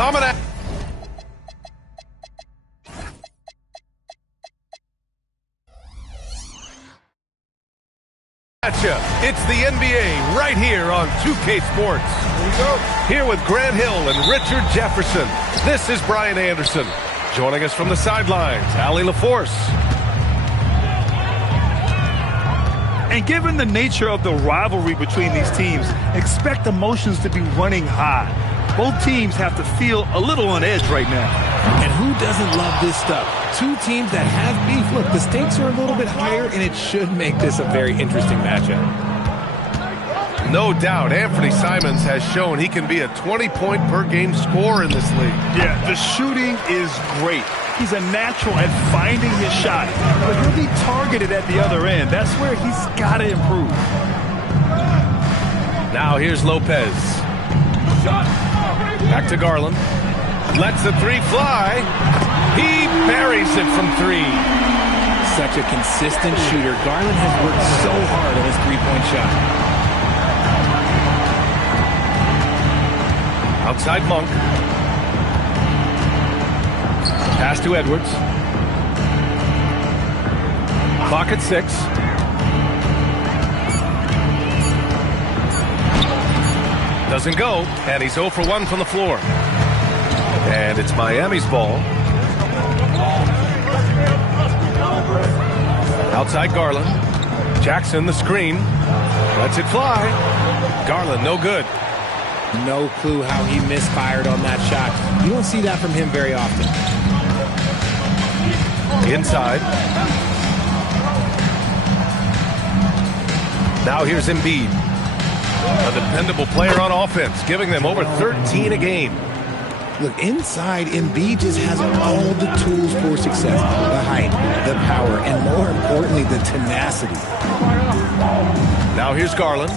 Coming at you. It's the NBA right here on 2K Sports. Here we go. Here with Grant Hill and Richard Jefferson. This is Brian Anderson. Joining us from the sidelines, Allie LaForce. And given the nature of the rivalry between these teams, expect emotions to be running high. Both teams have to feel a little on edge right now. And who doesn't love this stuff? Two teams that have beef. Look, the stakes are a little bit higher, and it should make this a very interesting matchup. No doubt, Anthony Simons has shown he can be a 20-point-per-game scorer in this league. Yeah, the shooting is great. He's a natural at finding his shot, but he'll be targeted at the other end. That's where he's got to improve. Now here's Lopez. Back to Garland. Lets the three fly. He buries it from three. Such a consistent shooter. Garland has worked so hard on his three-point shot. Outside Monk. Pass to Edwards. Clock at 6. Doesn't go, and he's 0 for 1 from the floor. And it's Miami's ball. Outside Garland. Jackson, the screen. Lets it fly. Garland, no good. No clue how he misfired on that shot. You don't see that from him very often. Inside. Now here's Embiid. A dependable player on offense, giving them over 13 a game. Look, inside, Embiid just has all the tools for success. The height, the power, and more importantly, the tenacity. Now here's Garland.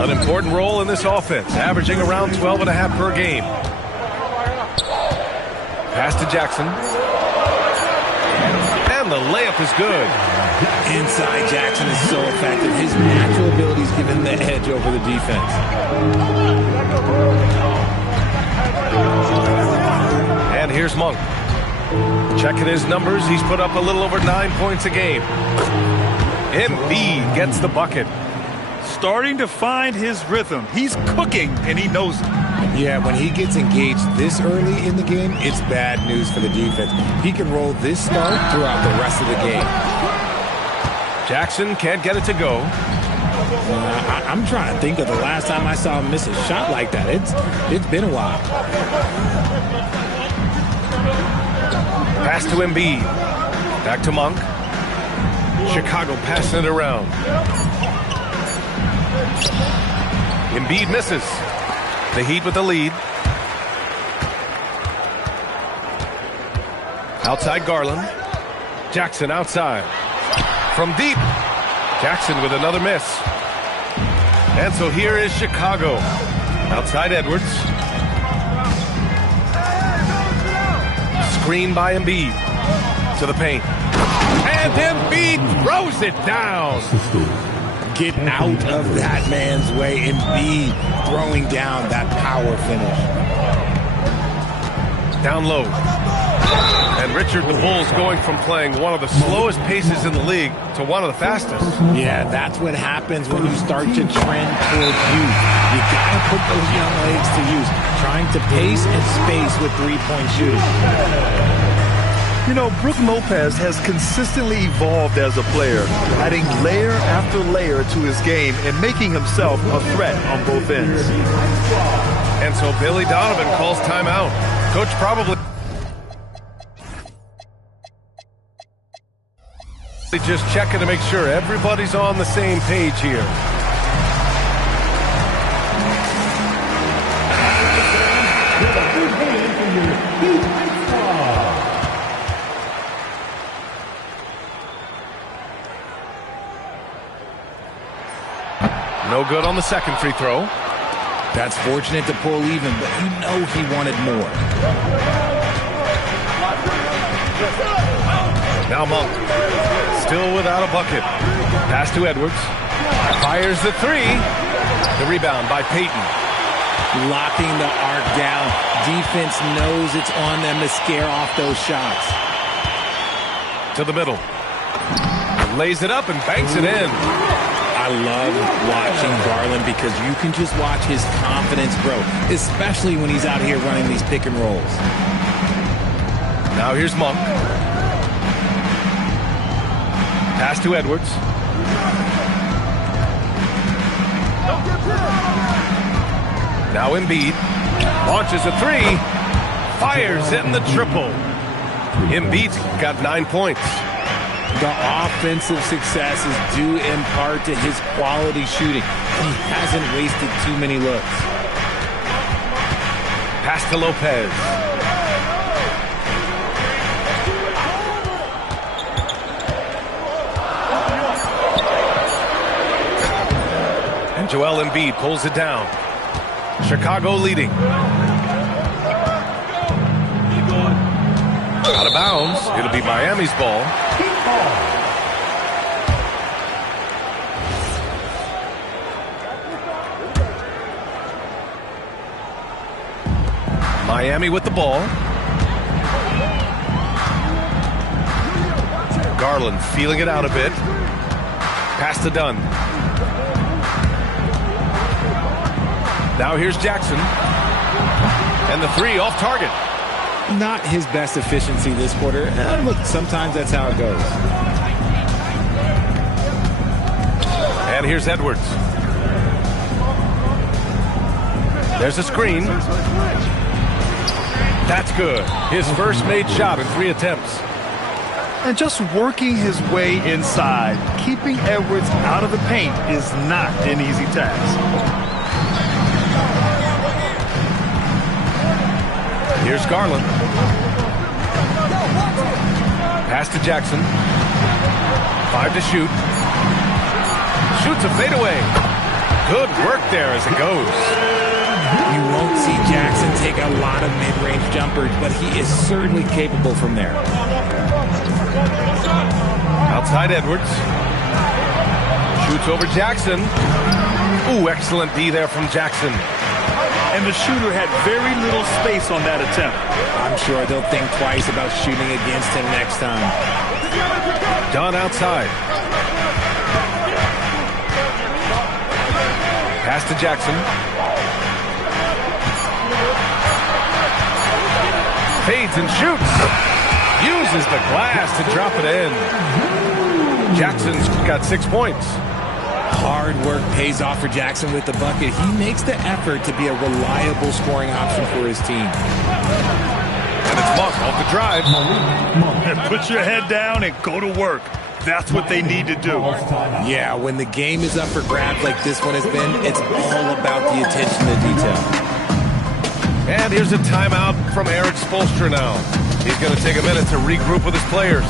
An important role in this offense, averaging around 12.5 per game. Pass to Jackson. And the layup is good. Inside Jackson is so effective. His natural abilities give him the edge over the defense. And here's Monk. Checking his numbers, he's put up a little over 9 points a game. Embiid gets the bucket. Starting to find his rhythm. He's cooking, and he knows it. Yeah, when he gets engaged this early in the game, it's bad news for the defense. He can roll this start throughout the rest of the game. Jackson can't get it to go. I'm trying to think of the last time I saw him miss a shot like that. It's been a while. Pass to Embiid. Back to Monk. Chicago passing it around. Embiid misses. The Heat with the lead. Outside Garland. Jackson outside. From deep. Jackson with another miss. And so here is Chicago. Outside Edwards. Screen by Embiid. To the paint. And Embiid throws it down. Get out of that man's way. Embiid throwing down that power finish. Down low. And Richard, the Bulls going from playing one of the slowest paces in the league to one of the fastest. Yeah, that's what happens when you start to trend towards youth. You got to put those young legs to use, trying to pace and space with three-point shooting. You know, Brook Lopez has consistently evolved as a player, adding layer after layer to his game and making himself a threat on both ends. And so Billy Donovan calls timeout. Coach probably just checking to make sure everybody's on the same page here. No good on the second free throw. That's fortunate to pull even, but you know he wanted more. Now Monk, still without a bucket. Pass to Edwards. Fires the three. The rebound by Payton. Locking the arc down. Defense knows it's on them to scare off those shots. To the middle. Lays it up and banks it in. I love watching Garland because you can just watch his confidence grow, especially when he's out here running these pick and rolls. Now here's Monk. Pass to Edwards. Now Embiid launches a three, fires it in the triple. Embiid's got 9 points. The offensive success is due in part to his quality shooting. He hasn't wasted too many looks. Pass to Lopez. And Joel Embiid pulls it down. Chicago leading. Out of bounds. It'll be Miami's ball. Miami with the ball. Garland feeling it out a bit. Pass to Dunn. Now here's Jackson. And the three off target. Not his best efficiency this quarter. Look, sometimes that's how it goes. And here's Edwards. There's a screen. That's good. His first made shot in 3 attempts. And just working his way inside, keeping Edwards out of the paint is not an easy task. Here's Garland. Pass to Jackson. 5 to shoot. Shoots a fadeaway. Good work there as it goes. You won't see Jackson take a lot of mid-range jumpers, but he is certainly capable from there. Outside Edwards. Shoots over Jackson. Ooh, excellent D there from Jackson. And the shooter had very little space on that attempt. I'm sure they'll think twice about shooting against him next time. Dunn outside. Pass to Jackson. Fades and shoots. Uses the glass to drop it in. Jackson's got 6 points. Hard work pays off for Jackson with the bucket. He makes the effort to be a reliable scoring option for his team. And it's Monk off the drive. Put your head down and go to work. That's what they need to do. Yeah, when the game is up for grabs like this one has been, it's all about the attention to detail. And here's a timeout from Eric Spoelstra now. He's going to take a minute to regroup with his players.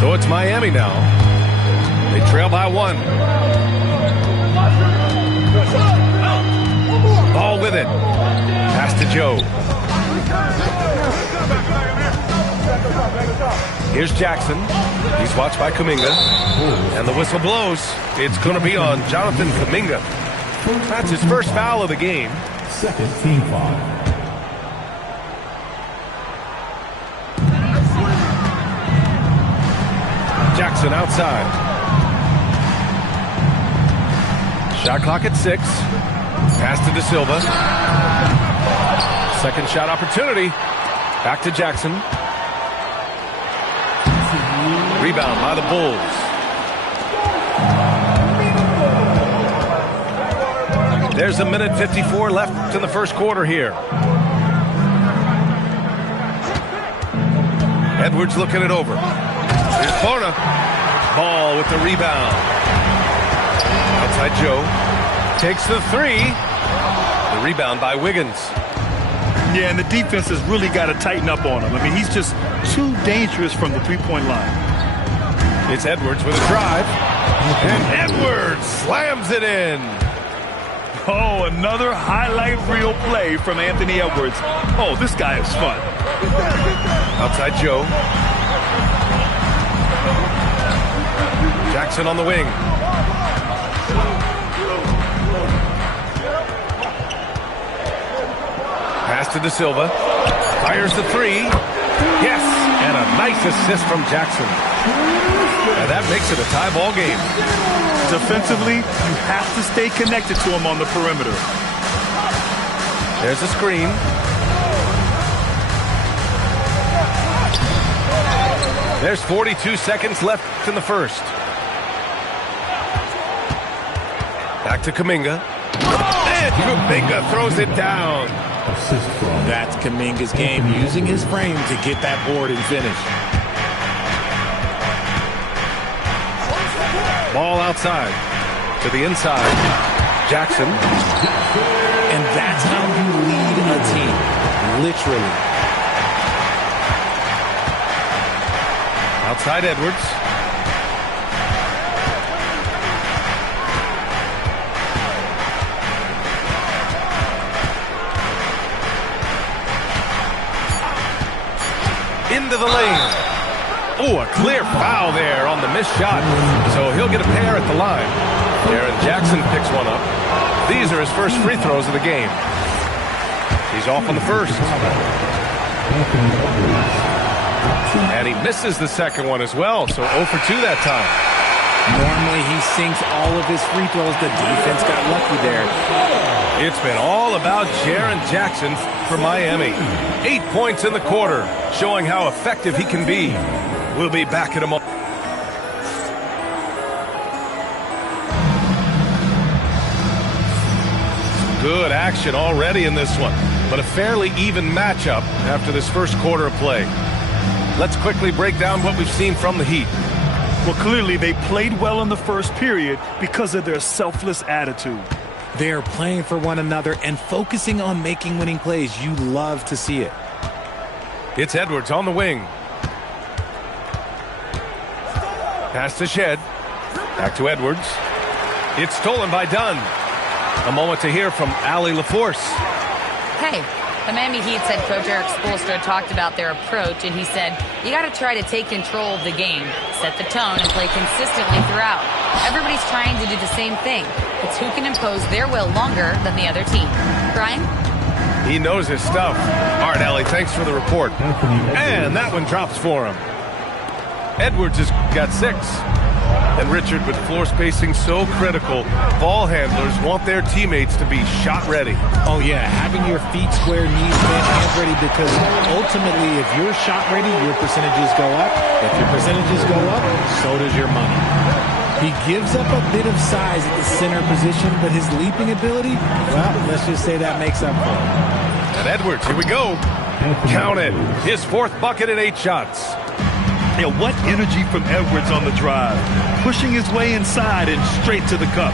So it's Miami now. They trail by 1. Ball with it. Pass to Joe. Here's Jackson. He's watched by Kuminga. And the whistle blows. It's going to be on Jonathan Kuminga. That's his first foul of the game. Second team foul. Jackson outside. Shot clock at 6. Pass to De Silva. Second shot opportunity. Back to Jackson. Rebound by the Bulls. There's a minute 54 left in the first quarter here. Edwards looking it over. Here's Bona. Ball with the rebound. Outside Joe. Takes the three. The rebound by Wiggins. Yeah, and the defense has really got to tighten up on him. I mean, he's just too dangerous from the three-point line. It's Edwards with a drive. And Edwards slams it in. Oh, another highlight reel play from Anthony Edwards. Oh, this guy is fun. Outside Joe. Jackson on the wing. Pass to De Silva. Fires the three. Yes, and a nice assist from Jackson. And that makes it a tie ball game. Defensively, you have to stay connected to him on the perimeter. There's a screen. There's 42 seconds left in the first. Back to Kuminga. And Kuminga throws it down. That's Kuminga's game, using his frame to get that board and finish. Ball outside. To the inside. Jackson. And that's how you lead a team. Literally. Outside Edwards. Into the lane. Oh, a clear foul there on the missed shot. So he'll get a pair at the line. Aaron Jackson picks one up. These are his first free throws of the game. He's off on the first. And he misses the second one as well, so 0 for 2 that time. Normally he sinks all of his free throws. The defense got lucky there. It's been all about Jaren Jackson for Miami. 8 points in the quarter, showing how effective he can be. We'll be back in a moment. Good action already in this one, but a fairly even matchup after this first quarter of play. Let's quickly break down what we've seen from the Heat. Well, clearly they played well in the first period because of their selfless attitude. They are playing for one another and focusing on making winning plays. You love to see it. It's Edwards on the wing. Pass to Shed. Back to Edwards. It's stolen by Dunn. A moment to hear from Allie LaForce. Hey, the Miami Heat's head coach Eric Spoelstra talked about their approach, and he said, you got to try to take control of the game, set the tone, and play consistently throughout. Everybody's trying to do the same thing. It's who can impose their will longer than the other team. Brian? He knows his stuff. All right, Allie, thanks for the report. And that one drops for him. Edwards has got 6. And Richard, with floor spacing so critical, ball handlers want their teammates to be shot ready. Oh, yeah, having your feet square, knees bent, hands ready, because ultimately, if you're shot ready, your percentages go up. If your percentages go up, so does your money. He gives up a bit of size at the center position, but his leaping ability, well, let's just say that makes up for it. And Edwards, here we go. Count it. His 4th bucket in 8 shots. Yeah, what energy from Edwards on the drive. Pushing his way inside and straight to the cup.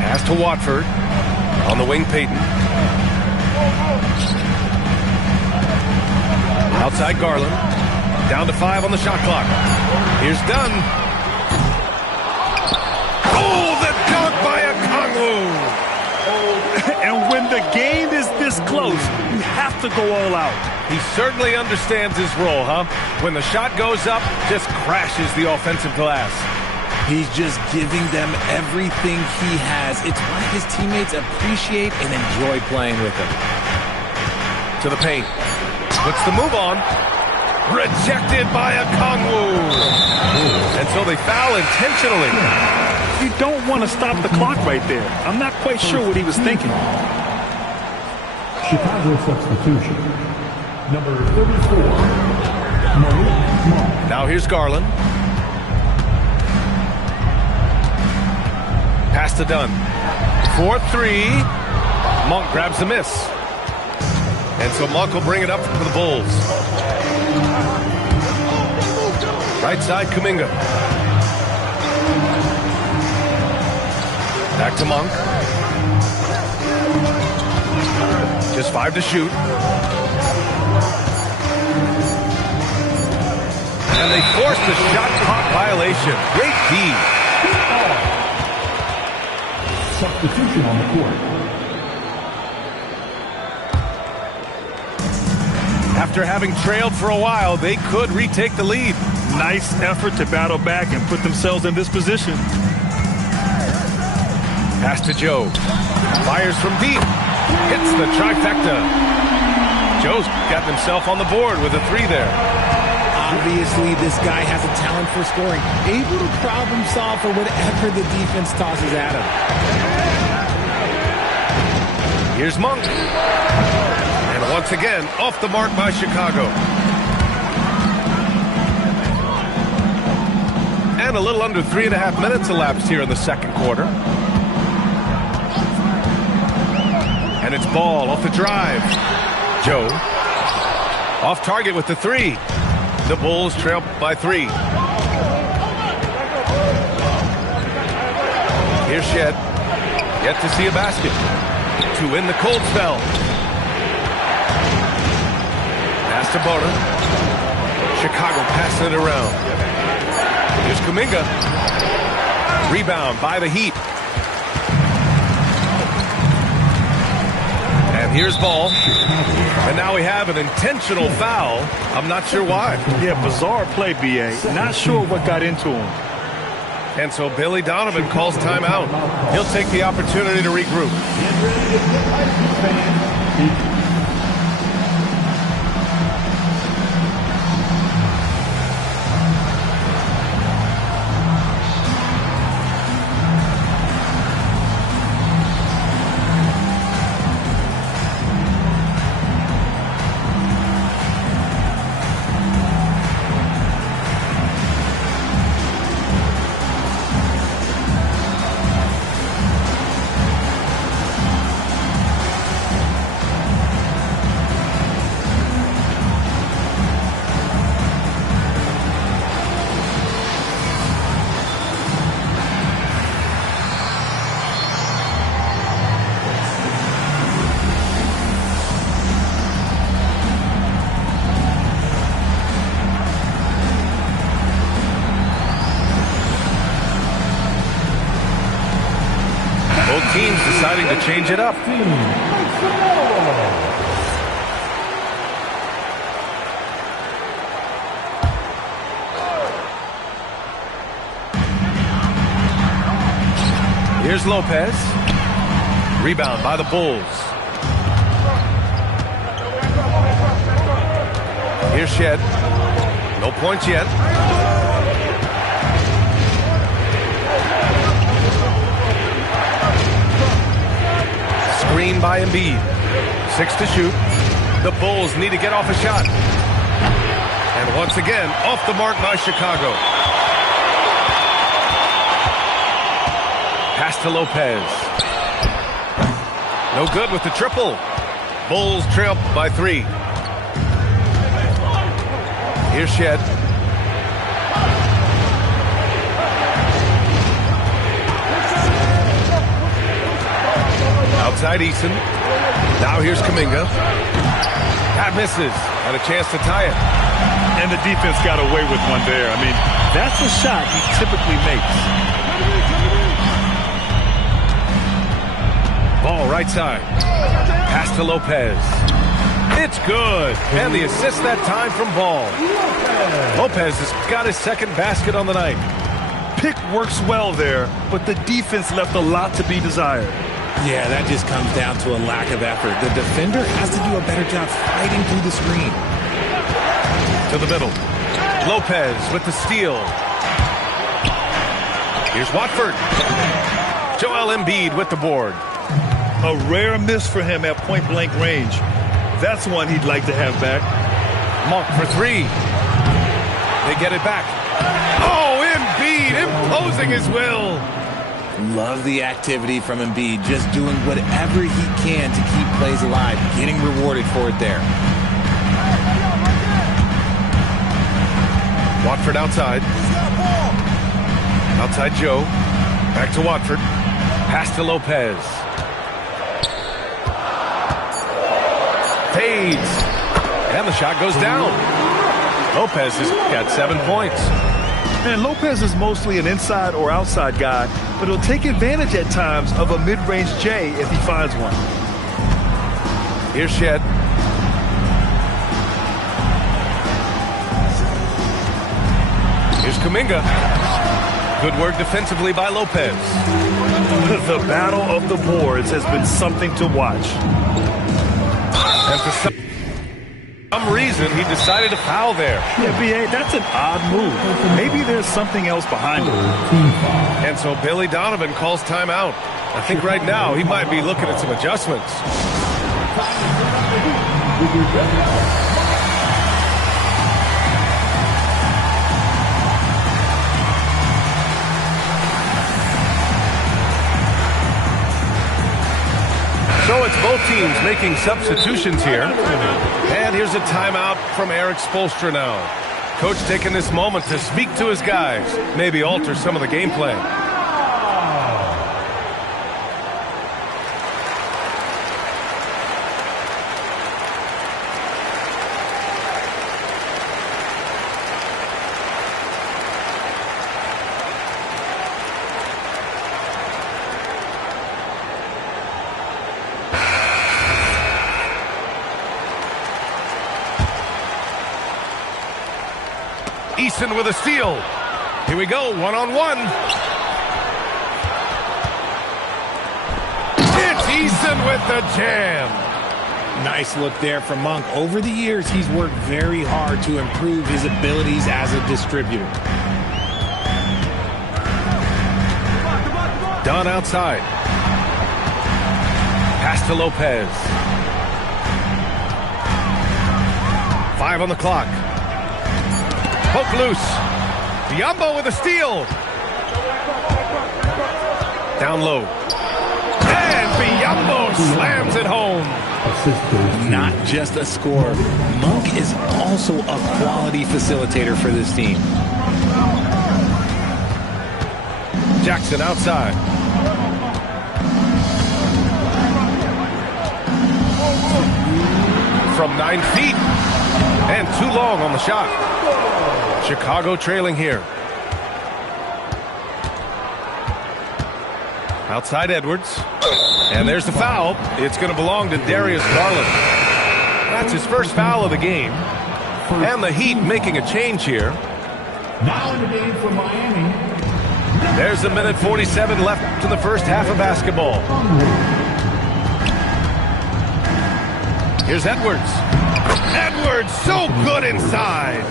Pass to Watford. On the wing, Payton. Outside Garland. Down to 5 on the shot clock. Here's Dunn. Oh, the dunk by Okongwu. And when the game is this close, you have to go all out. He certainly understands his role, huh? When the shot goes up, just crashes the offensive glass. He's just giving them everything he has. It's why his teammates appreciate and enjoy playing with him. To the paint. Puts the move on. Rejected by Okongwu. And so they foul intentionally. You don't want to stop the clock right there. I'm not quite sure what he was thinking. Chicago substitution. Number 34. Now here's Garland. Pass to Dunn. 4-3. Monk grabs the miss. And so Monk will bring it up for the Bulls. Right side, Kuminga. Back to Monk. Just 5 to shoot. And they forced the shot clock violation. Great D. Substitution on the court. After having trailed for a while, they could retake the lead. Nice effort to battle back and put themselves in this position. Pass to Joe. Fires from deep. Hits the trifecta. Joe's gotten himself on the board with a 3 there. Obviously, this guy has a talent for scoring. Able to problem solve for whatever the defense tosses at him. Here's Monk. And once again, off the mark by Chicago. And a little under 3.5 minutes elapsed here in the second quarter. And it's Ball off the drive. Joe off target with the 3. The Bulls trail by 3. Here's Shed. Yet to see a basket. To win the cold spell. Pass to Boda. Chicago passing it around. Here's Kuminga. Rebound by the Heat. And here's Ball. And now we have an intentional foul. I'm not sure why. Yeah, bizarre play, B.A. Not sure what got into him. And so Billy Donovan calls timeout. He'll take the opportunity to regroup. Teams deciding to change it up. Here's Lopez. Rebound by the Bulls. Here's Shed. No points yet. Screen by Embiid. 6 to shoot. The Bulls need to get off a shot. And once again, off the mark by Chicago. Pass to Lopez. No good with the triple. Bulls trail by 3. Here's Shed. Outside Eason. Now here's Kuminga. That misses. And a chance to tie it. And the defense got away with one there. I mean, that's a shot he typically makes. Ball right side. Pass to Lopez. It's good. And the assist that time from Ball. Lopez has got his second basket on the night. Pick works well there, but the defense left a lot to be desired. Yeah, that just comes down to a lack of effort. The defender has to do a better job fighting through the screen. To the middle. Lopez with the steal. Here's Watford. Joel Embiid with the board. A rare miss for him at point-blank range. That's one he'd like to have back. Monk for three. They get it back. Oh, Embiid imposing his will. Love the activity from Embiid, just doing whatever he can to keep plays alive, getting rewarded for it there. Watford outside. Outside Joe. Back to Watford. Pass to Lopez. Fades. And the shot goes down. Lopez has got 7 points. And Lopez is mostly an inside or outside guy, but he'll take advantage at times of a mid-range J if he finds one. Here's Shed. Here's Kuminga. Good work defensively by Lopez. The battle of the boards has been something to watch. And for some reason, he decided to foul there. Yeah, B.A., that's an odd move. Maybe there's something else behind it. And so Billy Donovan calls timeout. I think right now he might be looking at some adjustments. So it's both teams making substitutions here. And here's a timeout from Eric Spoelstra now. Coach taking this moment to speak to his guys, maybe alter some of the game plan. Eason with a steal. Here we go, one-on-one. It's Eason with the jam. Nice look there from Monk. Over the years, he's worked very hard to improve his abilities as a distributor. Dunn outside. Pass to Lopez. 5 on the clock. Poke loose. Biyombo with a steal. Down low. And Biyombo slams it home. Not just a scorer. Monk is also a quality facilitator for this team. Jackson outside. From 9 feet. And too long on the shot. Chicago trailing here. Outside Edwards. And there's the foul. It's going to belong to Darius Garland. That's his first foul of the game. And the Heat making a change here. Now in the game for Miami. There's a minute 47 left in the first half of basketball. Here's Edwards. Edwards so good inside.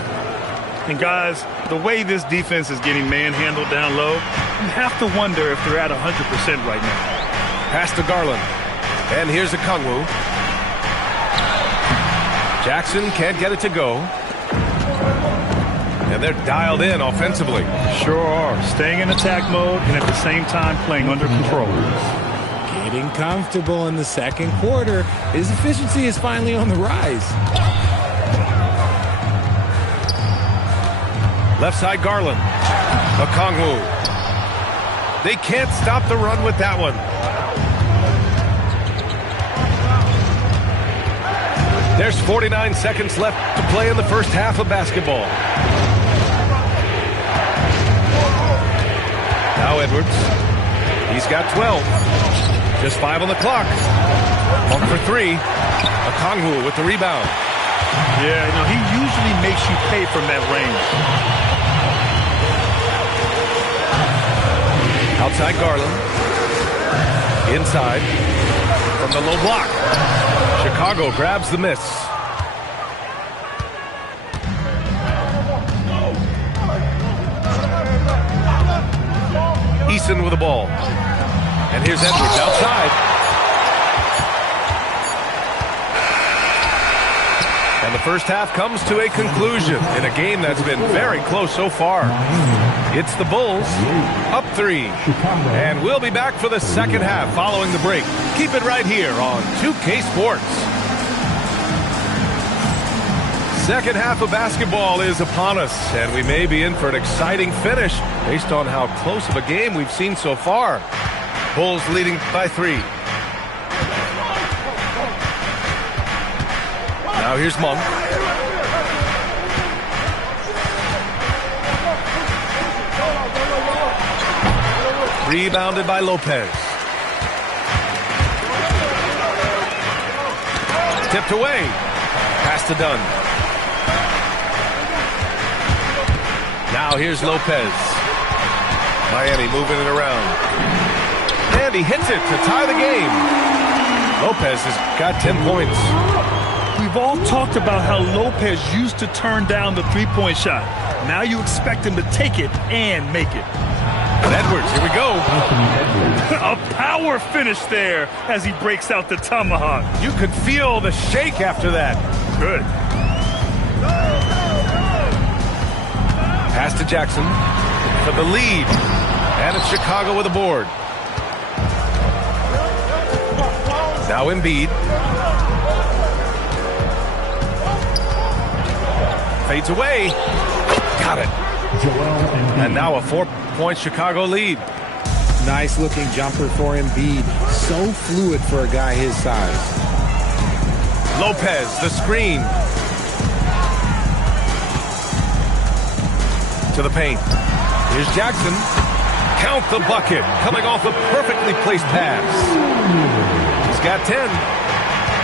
And guys, the way this defense is getting manhandled down low, you have to wonder if they're at 100% right now. Pass to Garland. And here's a Kongwu. Jackson can't get it to go. And they're dialed in offensively. Sure are. Staying in attack mode and at the same time playing under control. Getting comfortable in the second quarter. His efficiency is finally on the rise. Left side Garland. Okongwu. They can't stop the run with that one. There's 49 seconds left to play in the first half of basketball. Now Edwards. He's got 12. Just 5 on the clock. Monk for 3. Okongwu with the rebound. Yeah, you know, he usually makes you pay from that range. Outside Garland. Inside. From the low block. Chicago grabs the miss. Jackson with the ball. And here's Edwards outside. And the first half comes to a conclusion in a game that's been very close so far. It's the Bulls up 3. And we'll be back for the second half following the break. Keep it right here on 2K Sports. Second half of basketball is upon us, and we may be in for an exciting finish based on how close of a game we've seen so far. Bulls leading by 3. Now here's Monk. Rebounded by Lopez. Tipped away. Pass to Dunn. Now here's Lopez. Miami moving it around. And he hits it to tie the game. Lopez has got 10 points. We've all talked about how Lopez used to turn down the three-point shot. Now you expect him to take it and make it. And Edwards, here we go. A power finish there as he breaks out the tomahawk. You could feel the shake after that. Good. Pass to Jackson for the lead. And it's Chicago with a board. Now Embiid. Fades away. Got it. And now a 4-point Chicago lead. Nice looking jumper for Embiid. So fluid for a guy his size. Lopez, the screen. To the paint. Here's Jackson. Count the bucket. Coming off a perfectly placed pass. He's got 10.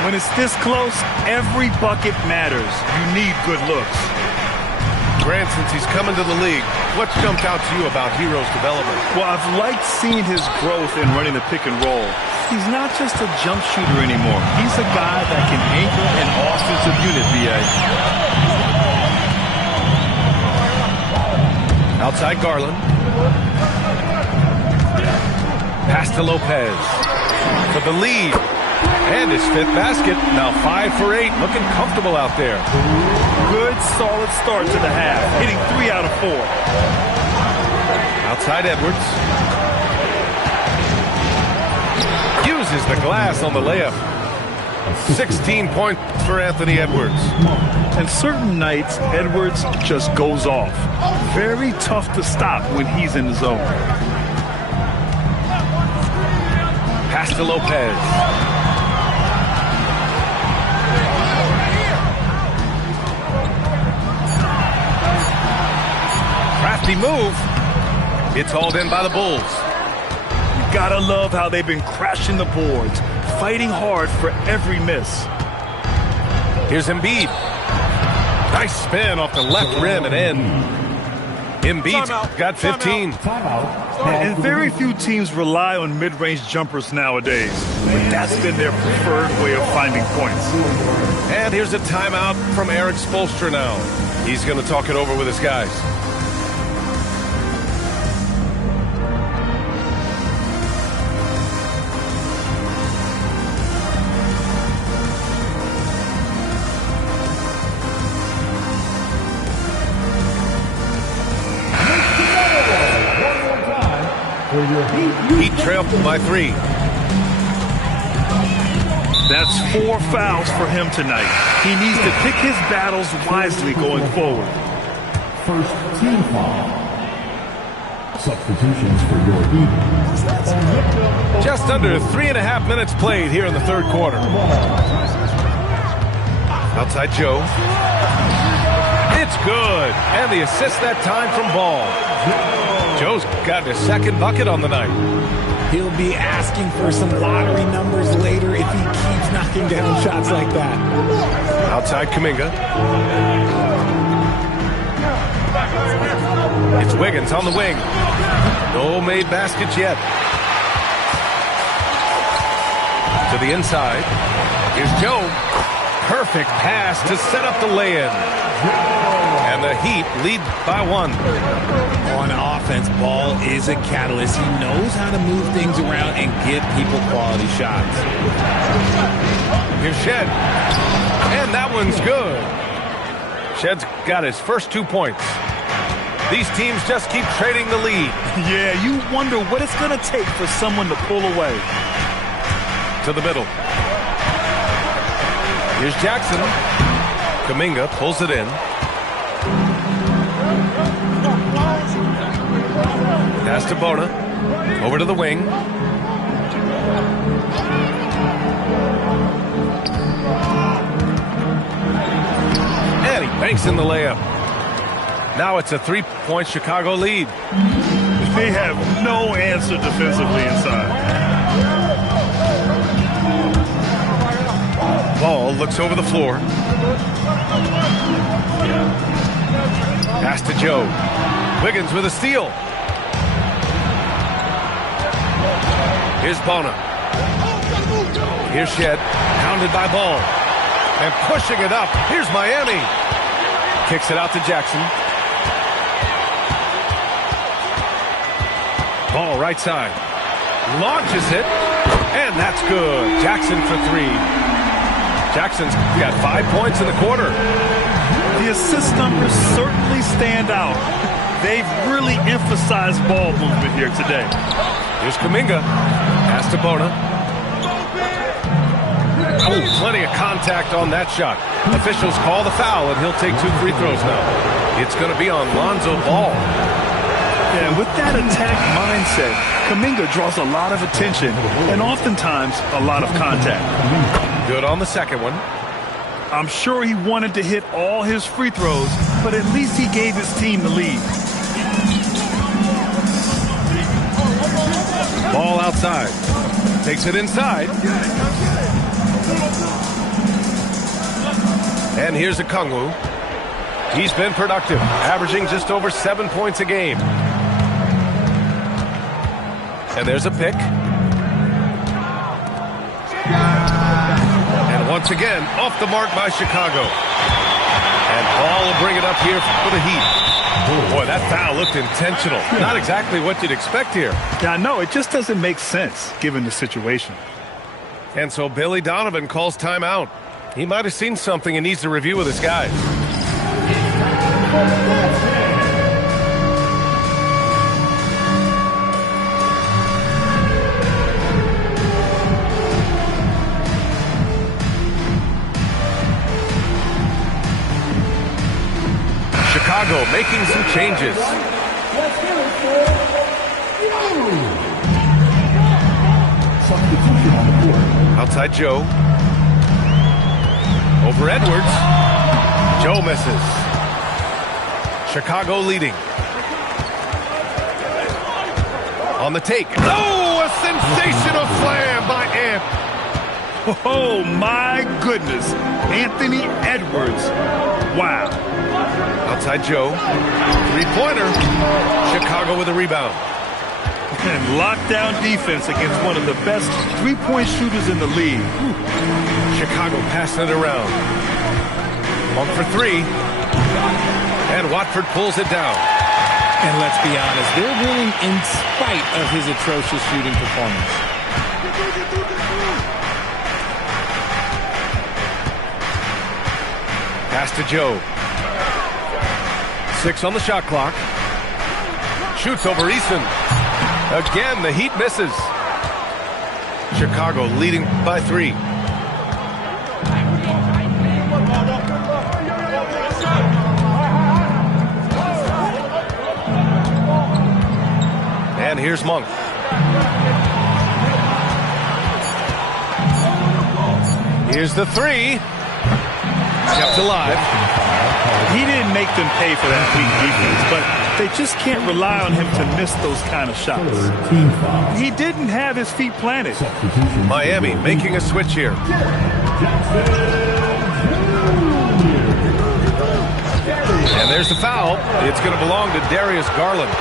When it's this close, every bucket matters. You need good looks. Grant, since he's come into the league, what's jumped out to you about Hero's development? Well, I've liked seeing his growth in running the pick and roll. He's not just a jump shooter anymore. He's a guy that can anchor an offensive unit, B.A. Outside Garland. Pass to Lopez for the lead. And his 5th basket. Now 5 for 8. Looking comfortable out there. Good, solid start to the half. Hitting 3 out of 4. Outside Edwards. Uses the glass on the layup. 16 points for Anthony Edwards. And certain nights, Edwards just goes off. Very tough to stop when he's in the zone. Pass to Lopez. Crafty move. It's hauled in by the Bulls. You gotta love how they've been crashing the boards, fighting hard for every miss. Here's Embiid. Nice spin off the left rim and in. Embiid's got 15. And very few teams rely on mid-range jumpers nowadays. But that's been their preferred way of finding points. And here's a timeout from Eric Spoelstra now. He's going to talk it over with his guys. Heat trailed by 3. That's 4 fouls for him tonight. He needs to pick his battles wisely going forward. First team foul. Substitutions for your Heat. Just under 3.5 minutes played here in the third quarter. Outside Joe. It's good. And the assist that time from Ball. Joe's got his 2nd bucket on the night. He'll be asking for some lottery numbers later if he keeps knocking down shots like that. Outside Kuminga. It's Wiggins on the wing. No made baskets yet. To the inside. Here's Joe. Perfect pass to set up the lay-in. And the Heat lead by 1. On offense, Ball is a catalyst. He knows how to move things around and give people quality shots. Here's Shed. And that one's good. Shed's got his first 2 points. These teams just keep trading the lead. Yeah, you wonder what it's going to take for someone to pull away. To the middle. Here's Jackson. Kuminga pulls it in. Pass to Bona. Over to the wing. And he banks in the layup. Now it's a 3-point Chicago lead. They have no answer defensively inside. Ball looks over the floor. Pass to Joe. Wiggins with a steal. Here's Bona. Here's Shed. Pounded by Ball. And pushing it up. Here's Miami. Kicks it out to Jackson. Ball right side. Launches it. And that's good. Jackson for 3. Jackson's got 5 points in the quarter. The assist numbers certainly stand out. They've really emphasized ball movement here today. Here's Kuminga. Pass to Bona. Oh, plenty of contact on that shot. Officials call the foul, and he'll take 2 free throws now. It's going to be on Lonzo Ball. Yeah, with that attack mindset, Kuminga draws a lot of attention and oftentimes a lot of contact. Good on the second one. I'm sure he wanted to hit all his free throws, but at least he gave his team the lead. Ball outside. Takes it inside. And here's Okongwu. He's been productive, averaging just over 7 points a game. And there's a pick. And once again, off the mark by Chicago. And Ball will bring it up here for the Heat. Boy, that foul looked intentional. Not exactly what you'd expect here. Yeah, I know. It just doesn't make sense given the situation. And so Billy Donovan calls timeout. He might have seen something and needs to review with his guys. Chicago making some changes. Substitution on the court. Outside Joe. Over Edwards. Joe misses. Chicago leading. On the take. Oh, a sensational slam by Ant. Oh, my goodness. Anthony Edwards. Wow. Outside Joe. Three-pointer. Chicago with a rebound. And lockdown defense against one of the best three-point shooters in the league. Chicago passing it around. Long for 3. And Watford pulls it down. And let's be honest, they're winning in spite of his atrocious shooting performance. Pass to Joe. 6 on the shot clock. Shoots over Eason. Again, the Heat misses. Chicago leading by 3. And here's Monk. Here's the 3. Kept alive. He didn't make them pay for that weak defense, but they just can't rely on him to miss those kind of shots. Team foul. He didn't have his feet planted. Substitution. Miami making a switch here. And there's the foul. It's going to belong to Darius Garland.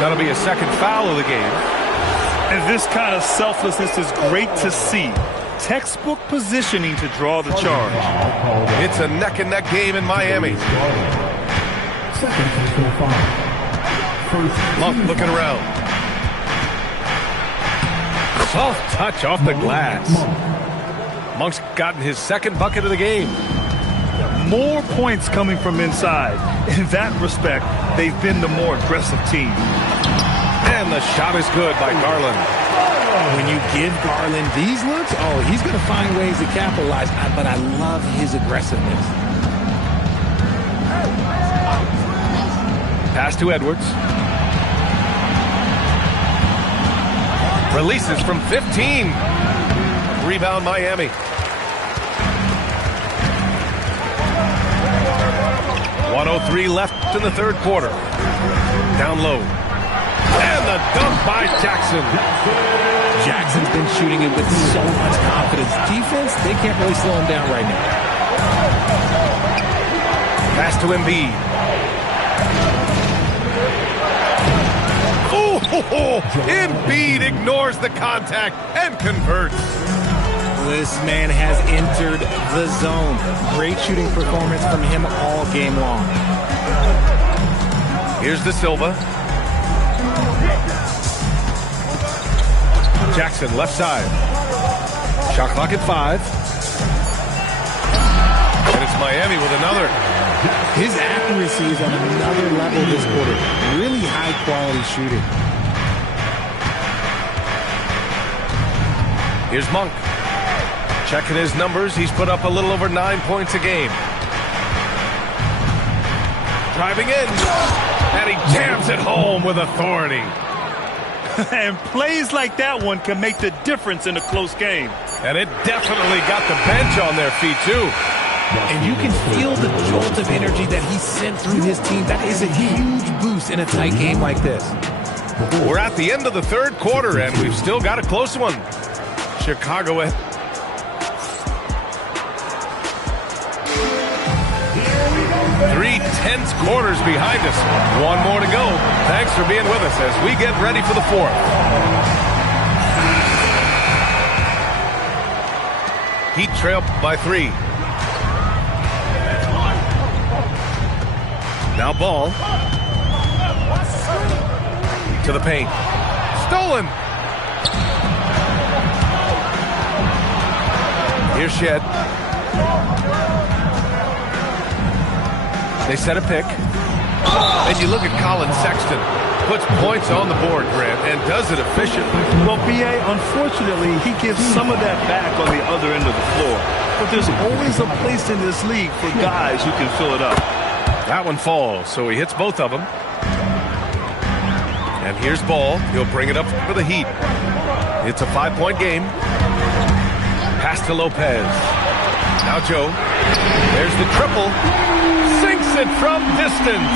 That'll be a second foul of the game. And this kind of selflessness is great to see. Textbook positioning to draw the charge. It's a neck-and-neck game in Miami. Monk looking around. Soft touch off the glass. Monk's gotten his second bucket of the game. More points coming from inside. In that respect, they've been the more aggressive team. And the shot is good by Garland. When you give Garland these looks, he's going to find ways to capitalize. But I love his aggressiveness. Pass to Edwards. Releases from 15. Rebound Miami. .103 left in the third quarter. Down low. And the dunk by Jackson. Jackson's been shooting it with so much confidence. Defense, they can't really slow him down right now. Pass to Embiid. Embiid ignores the contact and converts. This man has entered the zone. Great shooting performance from him all game long. Here's the Silva. Jackson left side. Shot clock at 5. And it's Miami with another. His accuracy is on another level this quarter. Really high quality shooting. Here's Monk. Checking his numbers, he's put up a little over 9 points a game. Driving in, and he jams it home with authority. And plays like that one can make the difference in a close game. And it definitely got the bench on their feet, too. And you can feel the jolt of energy that he sent through his team. That is a huge boost in a tight game like this. We're at the end of the third quarter, and we've still got a close one. Chicago. 3 tense quarters behind us. One more to go. Thanks for being with us as we get ready for the fourth. Heat trail by 3. Now ball. To the paint. Stolen. Here's Shed. They set a pick. And you look at Colin Sexton. Puts points on the board, Grant, and does it efficiently. Well, B.A., unfortunately, he gives some of that back on the other end of the floor. But there's always a place in this league for guys who can fill it up. That one falls, so he hits both of them. And here's Ball. He'll bring it up for the Heat. It's a 5-point game. Pass to Lopez. Now Joe. There's the triple. Sinks it from distance.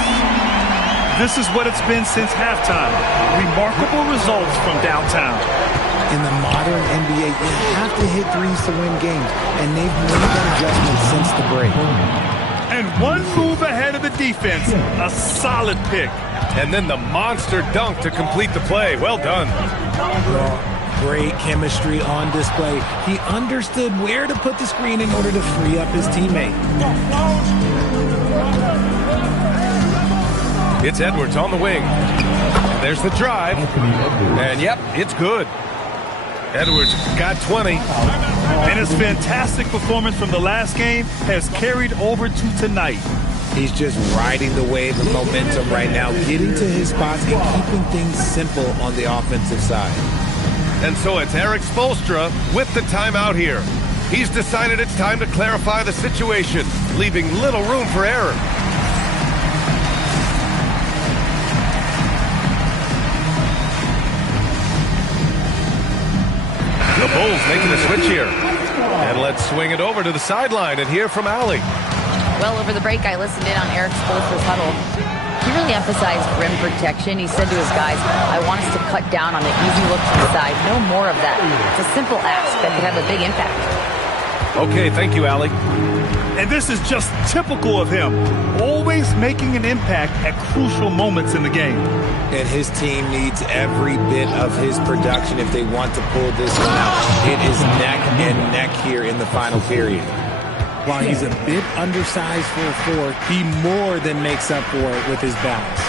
This is what it's been since halftime. Remarkable results from downtown. In the modern NBA, you have to hit threes to win games, and they've made that adjustment since the break. And one move ahead of the defense. A solid pick. And then the monster dunk to complete the play. Well done. Great chemistry on display. He understood where to put the screen in order to free up his teammate. It's Edwards on the wing. There's the drive. And yep, it's good. Edwards got 20. And his fantastic performance from the last game has carried over to tonight. He's just riding the wave of momentum right now, getting to his spots and keeping things simple on the offensive side. And so it's Eric Spoelstra with the timeout here. He's decided it's time to clarify the situation, leaving little room for error. The Bulls making a switch here. And let's swing it over to the sideline and hear from Allie. Well, over the break, I listened in on Eric Spoelstra's huddle. He really emphasized rim protection. He said to his guys, I want us to cut down on the easy looks inside. No more of that. It's a simple ask that could have a big impact. Okay, thank you, Allie. And this is just typical of him, always making an impact at crucial moments in the game. And his team needs every bit of his production if they want to pull this one out. It is neck and neck here in the final period. While he's a bit undersized for a forward, he more than makes up for it with his balance.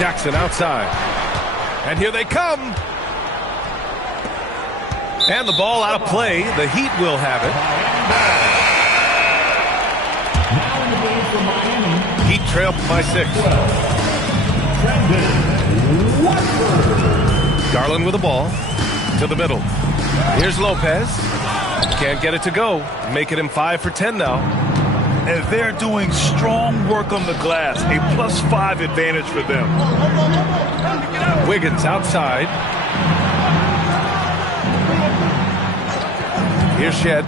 Jackson outside. And here they come. And the ball out of play. The Heat will have it. Heat trail by 6. Garland with the ball to the middle. Here's Lopez. Can't get it to go. Making him 5 for 10 now. And they're doing strong work on the glass. A +5 advantage for them. Wiggins outside. Here's Shed.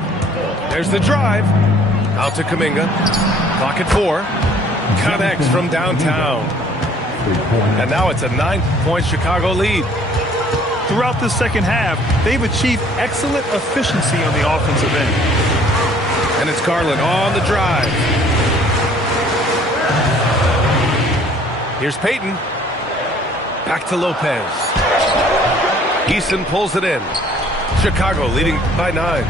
There's the drive. Out to Kuminga. Clock at 4. Connects from downtown. And now it's a 9-point Chicago lead. Throughout the second half, they've achieved excellent efficiency on the offensive end. And it's Garland on the drive. Here's Payton. Back to Lopez. Eason pulls it in. Chicago leading by 9.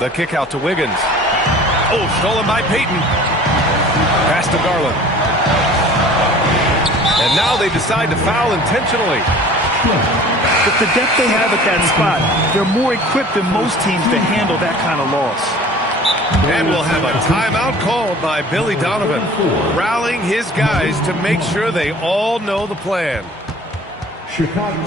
The kick out to Wiggins. Oh, stolen by Payton. Pass to Garland. And now they decide to foul intentionally. With the depth they have at that spot, they're more equipped than most teams to handle that kind of loss. And we'll have a timeout called by Billy Donovan, rallying his guys to make sure they all know the plan. Chicago.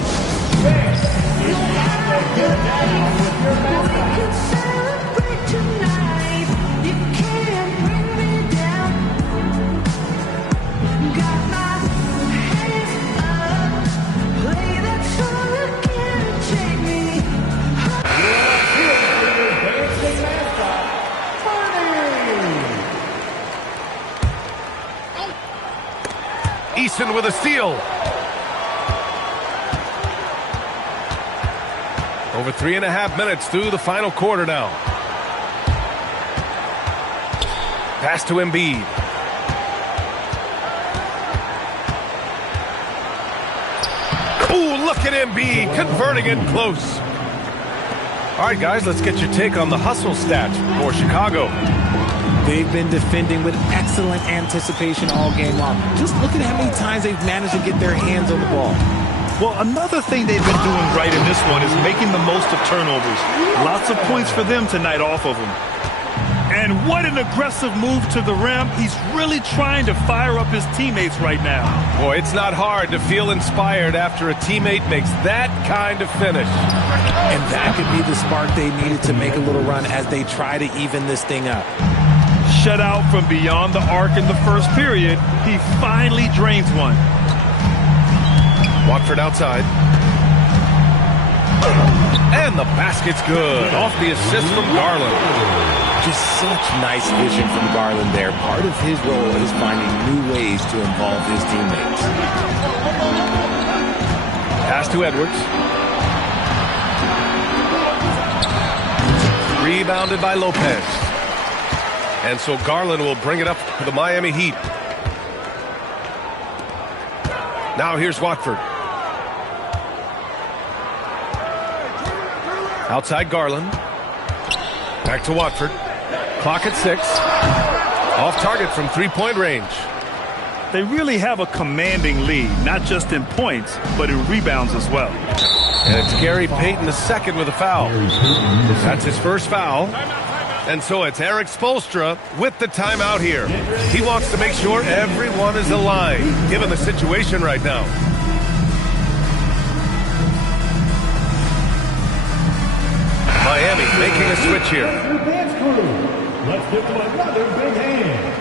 Eason with a steal. Over 3.5 minutes through the final quarter now. Pass to Embiid. Ooh, look at Embiid converting it close. All right, guys, let's get your take on the hustle stats for Chicago. They've been defending with excellent anticipation all game long. Just look at how many times they've managed to get their hands on the ball. Well, another thing they've been doing right in this one is making the most of turnovers. Lots of points for them tonight off of them. And what an aggressive move to the rim. He's really trying to fire up his teammates right now. Boy, it's not hard to feel inspired after a teammate makes that kind of finish. And that could be the spark they needed to make a little run as they try to even this thing up. Shut out from beyond the arc in the first period. He finally drains one. Watford outside. And the basket's good. Off the assist from Garland. Just such nice vision from Garland there. Part of his role is finding new ways to involve his teammates. Pass to Edwards. Rebounded by Lopez. And so Garland will bring it up to the Miami Heat. Now here's Watford. Outside Garland. Back to Watford. Clock at 6. Off target from three-point range. They really have a commanding lead, not just in points, but in rebounds as well. And it's Gary Payton II with a foul. That's his first foul. And so it's Eric Spoelstra with the timeout here. He wants to make sure everyone is aligned, given the situation right now. Miami making a switch here. Let's give them another big hand.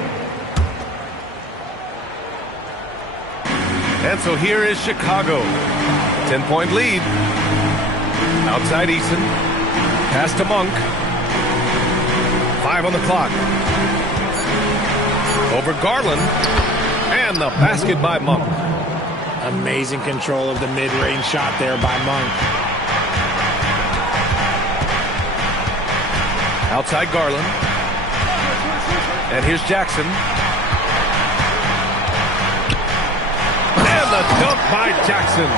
And so here is Chicago. 10-point lead. Outside Eason. Pass to Monk. 5 on the clock. Over Garland. And the basket by Monk. Amazing control of the mid-range shot there by Monk. Outside Garland. And here's Jackson. And the dunk by Jackson.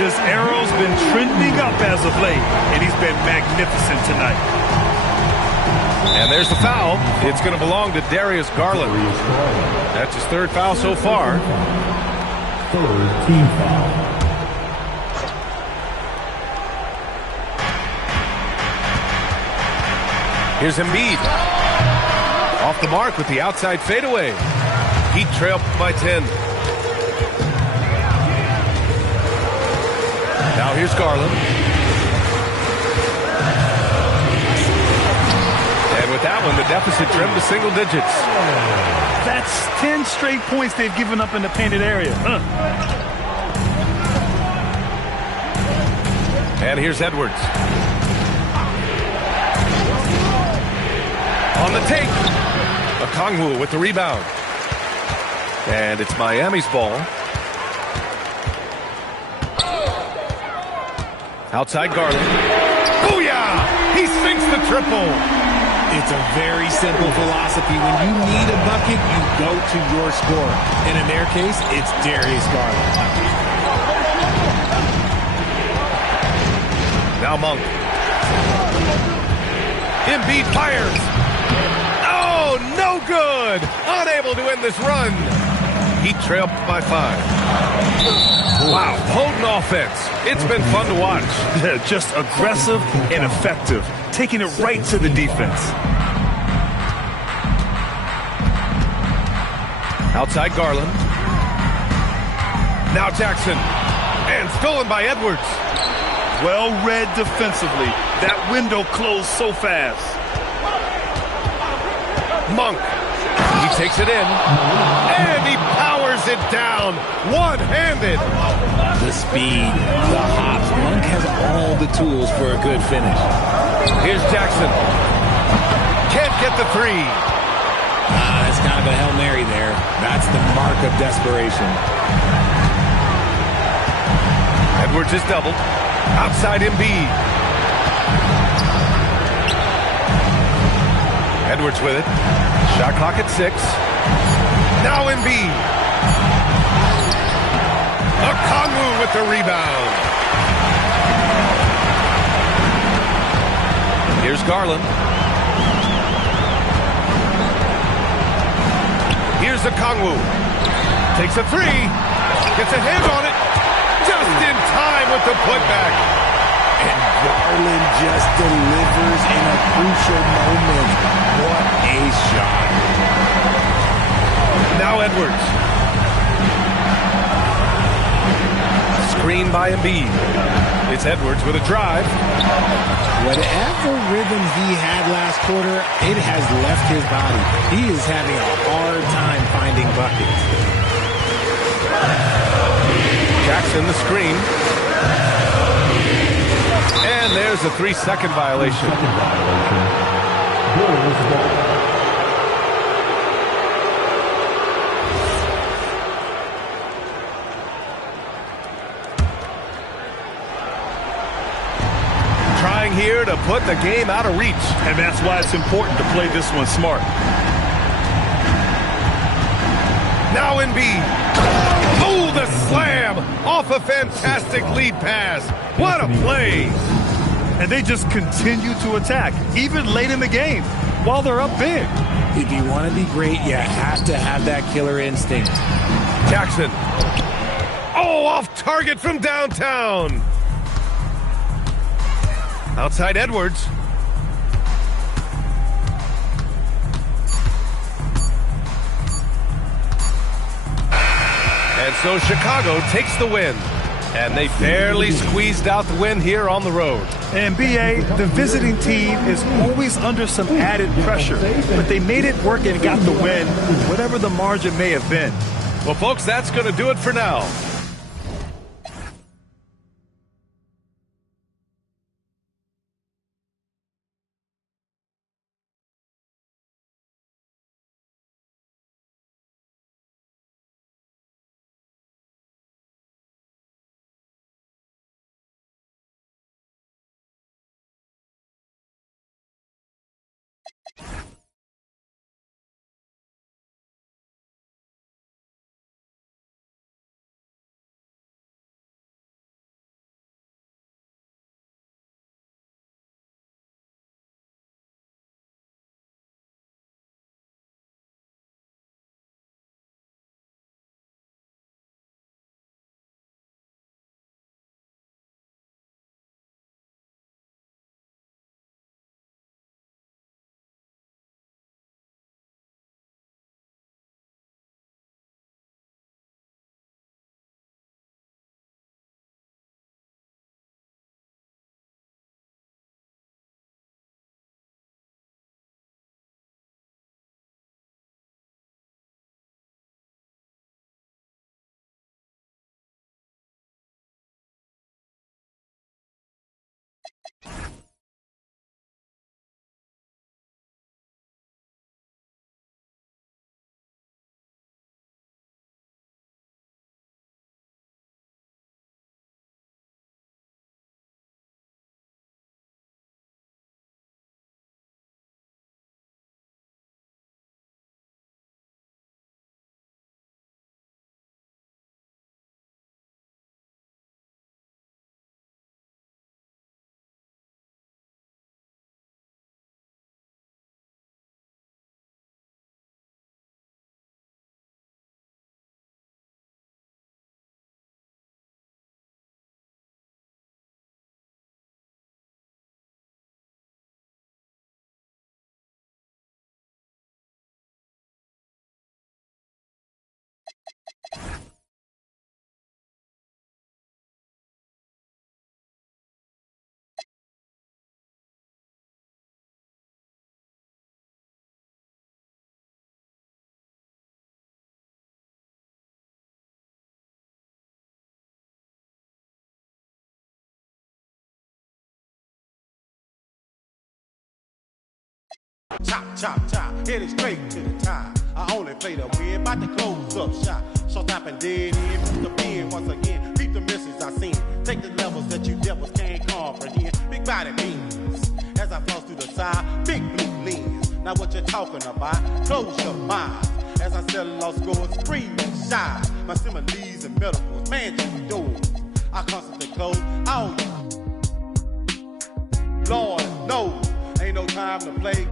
This arrow's been trending up as of late, and he's been magnificent tonight. And there's the foul. It's going to belong to Darius Garland. That's his 3rd foul so far. 3rd team foul. Here's Embiid. Off the mark with the outside fadeaway. Heat trail by 10. Now here's Garland. And with that one, the deficit trimmed to single digits. That's 10 straight points they've given up in the painted area. And here's Edwards. On the take. Okongwu with the rebound. And it's Miami's ball. Outside Garland. Booyah! He sinks the triple. It's a very simple philosophy. When you need a bucket, you go to your scorer. And in their case, it's Darius Garland. Now Monk. Embiid fires. Oh, no good. Unable to end this run. Heat trailed by 5. Wow, potent offense. It's been fun to watch. Yeah, just aggressive and effective, taking it right to the defense. Outside Garland. Now Jackson. And stolen by Edwards. Well read defensively. That window closed so fast. Monk. He takes it in. And he powers it down. One-handed. The speed, the hops. Monk has all the tools for a good finish. Here's Jackson. Can't get the 3. That's kind of a Hail Mary there. That's the mark of desperation. Edwards is doubled. Outside Embiid. Edwards with it. Shot clock at 6. Now Embiid. Okongwu with the rebound. Here's Garland. Here's Okongwu. Takes a 3. Gets a hand on it. Just in time with the putback. And Garland just delivers in a crucial moment. What a shot. Now Edwards. Screen by Embiid. It's Edwards with a drive. Whatever rhythm he had last quarter, it has left his body. He is having a hard time finding buckets. Jackson, the screen. And there's a 3-second violation. Bulls ball. Trying here to put the game out of reach. And that's why it's important to play this one smart. Now Embiid. Oh, the slam off a fantastic lead pass. What a play. And they just continue to attack, even late in the game, while they're up big. If you want to be great, you have to have that killer instinct. Jackson. Oh, off target from downtown. Outside Edwards. And so Chicago takes the win. And they barely squeezed out the win here on the road. And B.A., the visiting team is always under some added pressure. But they made it work and got the win, whatever the margin may have been. Well, folks, that's going to do it for now. Chop, chop, chop, headed straight to the top. I only play to win, about to close up shop. Short stop and dead end, put the pin once again. Beat the misses I seen. Take the levels that you devils can't comprehend. Big body means, as I floss through the side, big blue lens. Now what you talking about? Close your mind. As I sell lost scores, screaming shy. My similes and metaphors, man, you doors. I constantly close all Lord knows, ain't no time to play.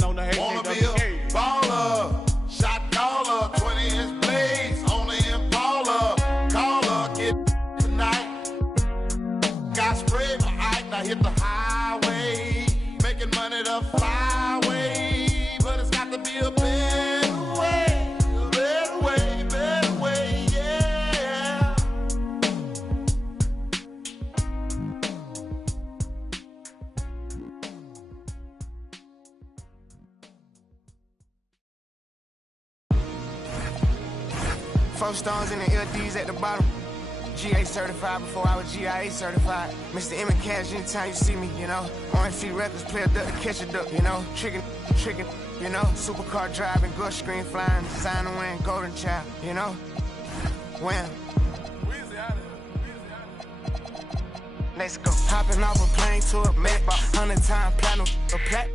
No, no, wanna be a baller, shot caller, 20-inch blades on the Impala. Caller, get tonight. Got sprayed my eye, now hit the highway. Making money the flyway, but it's got to be a better way, better way, yeah. Four stones in the LDs at the bottom. GA certified before I was GIA certified. Mr. M and Cash anytime you see me, you know. Orange Feet Records, play a duck to catch a duck, you know. Trickin', you know. Supercar driving, gush screen flying, designer win, golden child, you know. Wham. Let's go. Hopping off a plane to a Mac, 100 times platinum, a plat.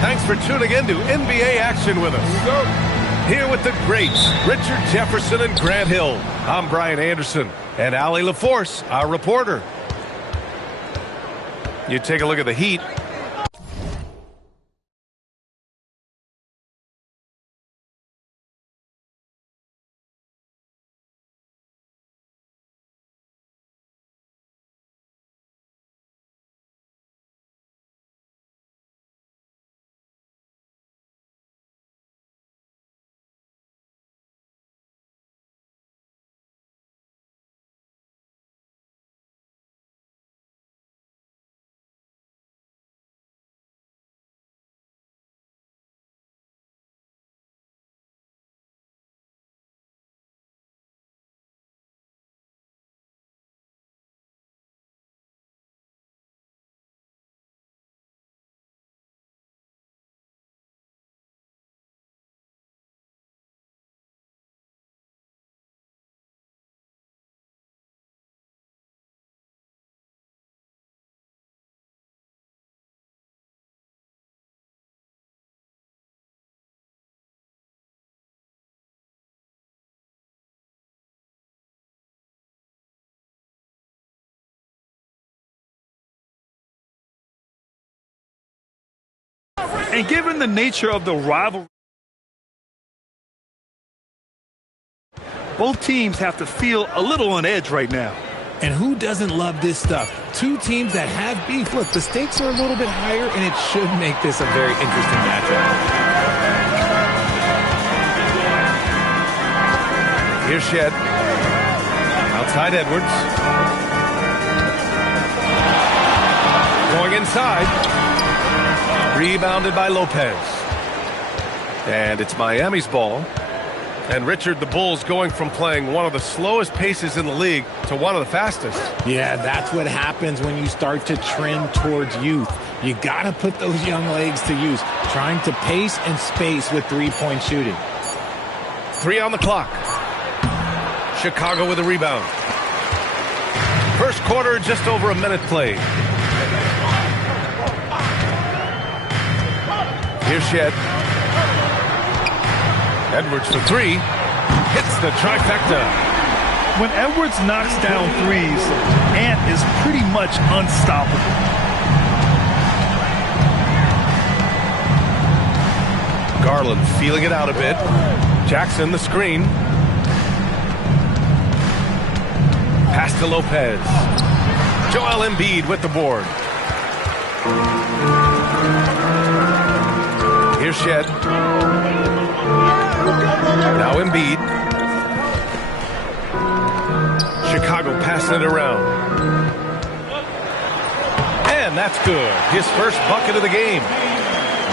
Thanks for tuning in to NBA action with us. Here with the greats, Richard Jefferson and Grant Hill. I'm Brian Anderson, and Allie LaForce, our reporter. You take a look at the Heat. And given the nature of the rivalry, both teams have to feel a little on edge right now. And who doesn't love this stuff? Two teams that have beef. Look, the stakes are a little bit higher, and it should make this a very interesting matchup. Here's Shed. Outside Edwards. Going inside. Rebounded by Lopez. And it's Miami's ball. And Richard, the Bulls going from playing one of the slowest paces in the league to one of the fastest. Yeah, that's what happens when you start to trend towards youth. You got to put those young legs to use, trying to pace and space with three-point shooting. 3 on the clock. Chicago with a rebound. First quarter, just over a minute played. Here's Shed. Edwards for 3. Hits the trifecta. When Edwards knocks down threes, Ant is pretty much unstoppable. Garland feeling it out a bit. Jackson the screen. Pass to Lopez. Joel Embiid with the board. Here's Shed. Now Embiid. Chicago passing it around. And that's good. His first bucket of the game.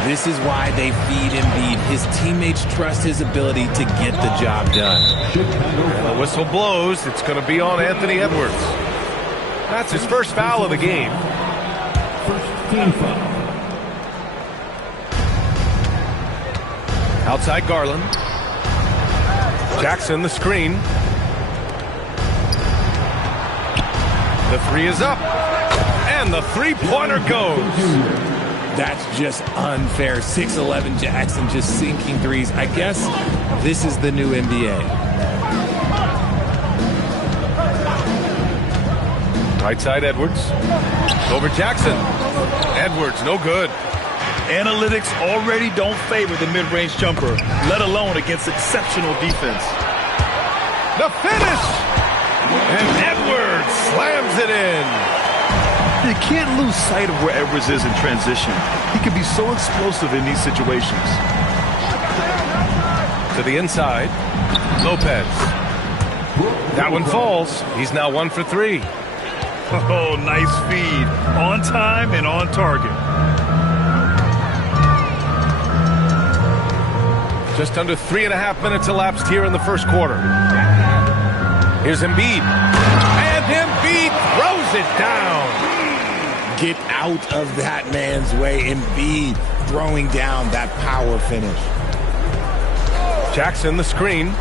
This is why they feed Embiid. His teammates trust his ability to get the job done. And the whistle blows. It's going to be on Anthony Edwards. That's his first foul of the game. First team foul. Outside Garland. Jackson the screen. The three is up. And the three-pointer goes. That's just unfair. 6'11" Jackson just sinking threes. I guess this is the new NBA. Right side Edwards. Over Jackson. Edwards, no good. Analytics already don't favor the mid-range jumper, let alone against exceptional defense. The finish! And Edwards slams it in. You can't lose sight of where Edwards is in transition. He can be so explosive in these situations. To the inside. Lopez. That one falls. He's now 1 for 3. Oh, nice feed. On time and on target. Just under 3.5 minutes elapsed here in the first quarter. Here's Embiid. And Embiid throws it down. Get out of that man's way. Embiid throwing down that power finish. Jackson the screen.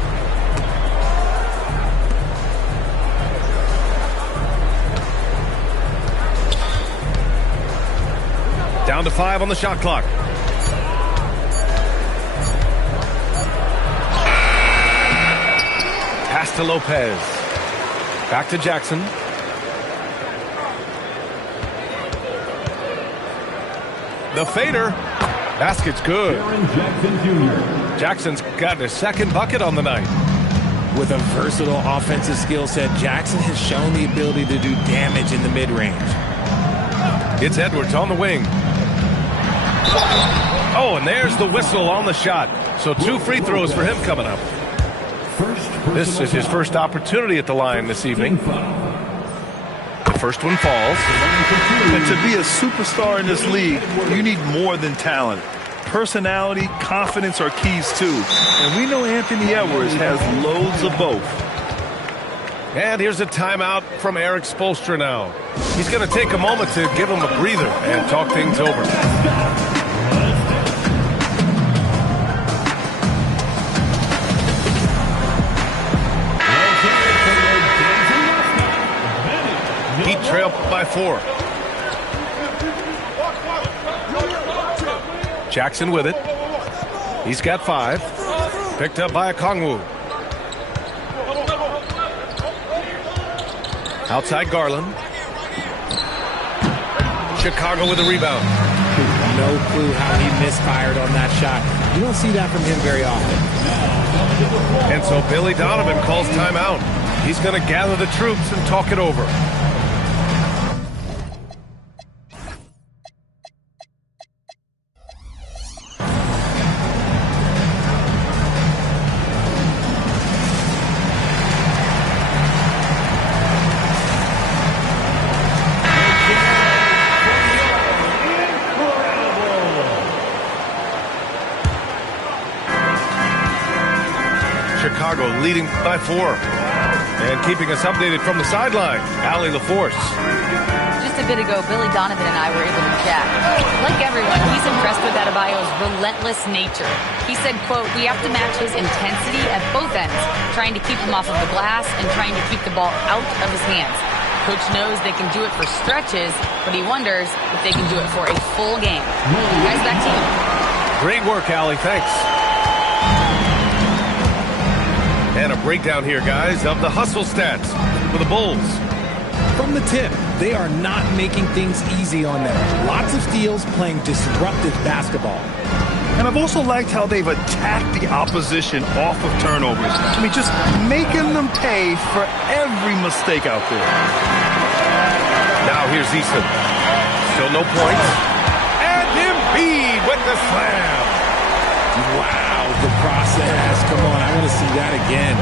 Down to 5 on the shot clock. Pass to Lopez. Back to Jackson. The fader. Basket's good. Jackson Jr. Jackson's gotten his second bucket on the night. With a versatile offensive skill set, Jackson has shown the ability to do damage in the mid-range. It's Edwards on the wing. Oh, and there's the whistle on the shot. So 2 free throws for him coming up. This is his first opportunity at the line this evening. The first one falls. And to be a superstar in this league, you need more than talent. Personality, confidence are keys too. And we know Anthony Edwards has loads of both. And here's a timeout from Eric Spoelstra now. He's going to take a moment to give him a breather and talk things over. Heat trail by 4. Jackson with it. He's got 5. Picked up by Okongwu. Outside Garland. Chicago with a rebound. No clue how he misfired on that shot. You don't see that from him very often. And so Billy Donovan calls timeout. He's going to gather the troops and talk it over. Chicago leading by 4. And keeping us updated from the sideline, Allie LaForce. Just a bit ago, Billy Donovan and I were able to chat. Like everyone, he's impressed with Adebayo's relentless nature. He said, quote, "We have to match his intensity at both ends, trying to keep him off of the glass and trying to keep the ball out of his hands. Coach knows they can do it for stretches, but he wonders if they can do it for a full game." Guys, back to you. Great work, Allie. Thanks. And a breakdown here, guys, of the hustle stats for the Bulls. From the tip, they are not making things easy on them. Lots of steals, playing disruptive basketball. And I've also liked how they've attacked the opposition off of turnovers. I mean, just making them pay for every mistake out there. Now here's Eason. Still no points. And Embiid with the slam. Wow, the process. Come on, I want to see that again.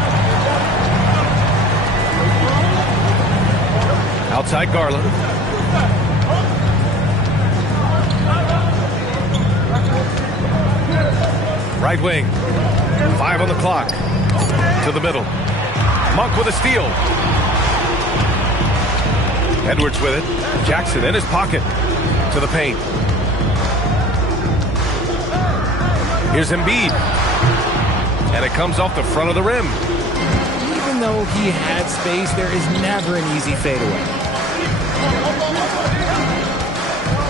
Outside Garland. Right wing. 5 on the clock. To the middle. Monk with a steal. Edwards with it. Jackson in his pocket. To the paint. Here's Embiid. And it comes off the front of the rim. Even though he had space, there is never an easy fadeaway.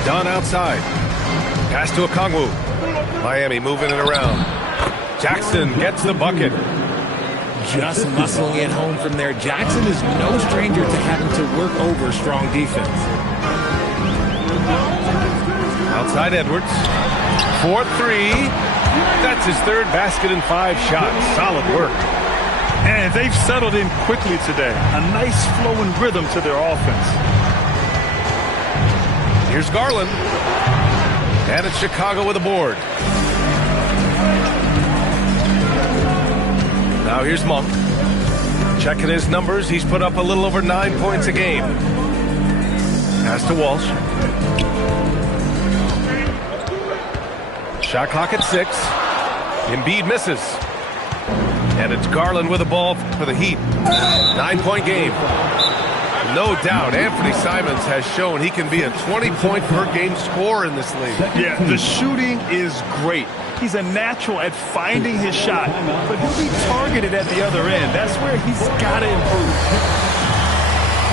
Dunn outside. Pass to Okongwu. Miami moving it around. Jackson gets the bucket. Just muscling it home from there. Jackson is no stranger to having to work over strong defense. Outside Edwards. 4-3. That's his third basket in 5 shots. Solid work. And they've settled in quickly today. A nice flowing rhythm to their offense. Here's Garland. And it's Chicago with a board. Now here's Monk. Checking his numbers. He's put up a little over 9 points a game. Pass to Walsh. Shot clock at 6. Embiid misses. And it's Garland with the ball for the Heat. 9-point game. No doubt, Anthony Simons has shown he can be a 20-point-per-game scorer in this league. Yeah, the shooting is great. He's a natural at finding his shot, but he'll be targeted at the other end. That's where he's got to improve.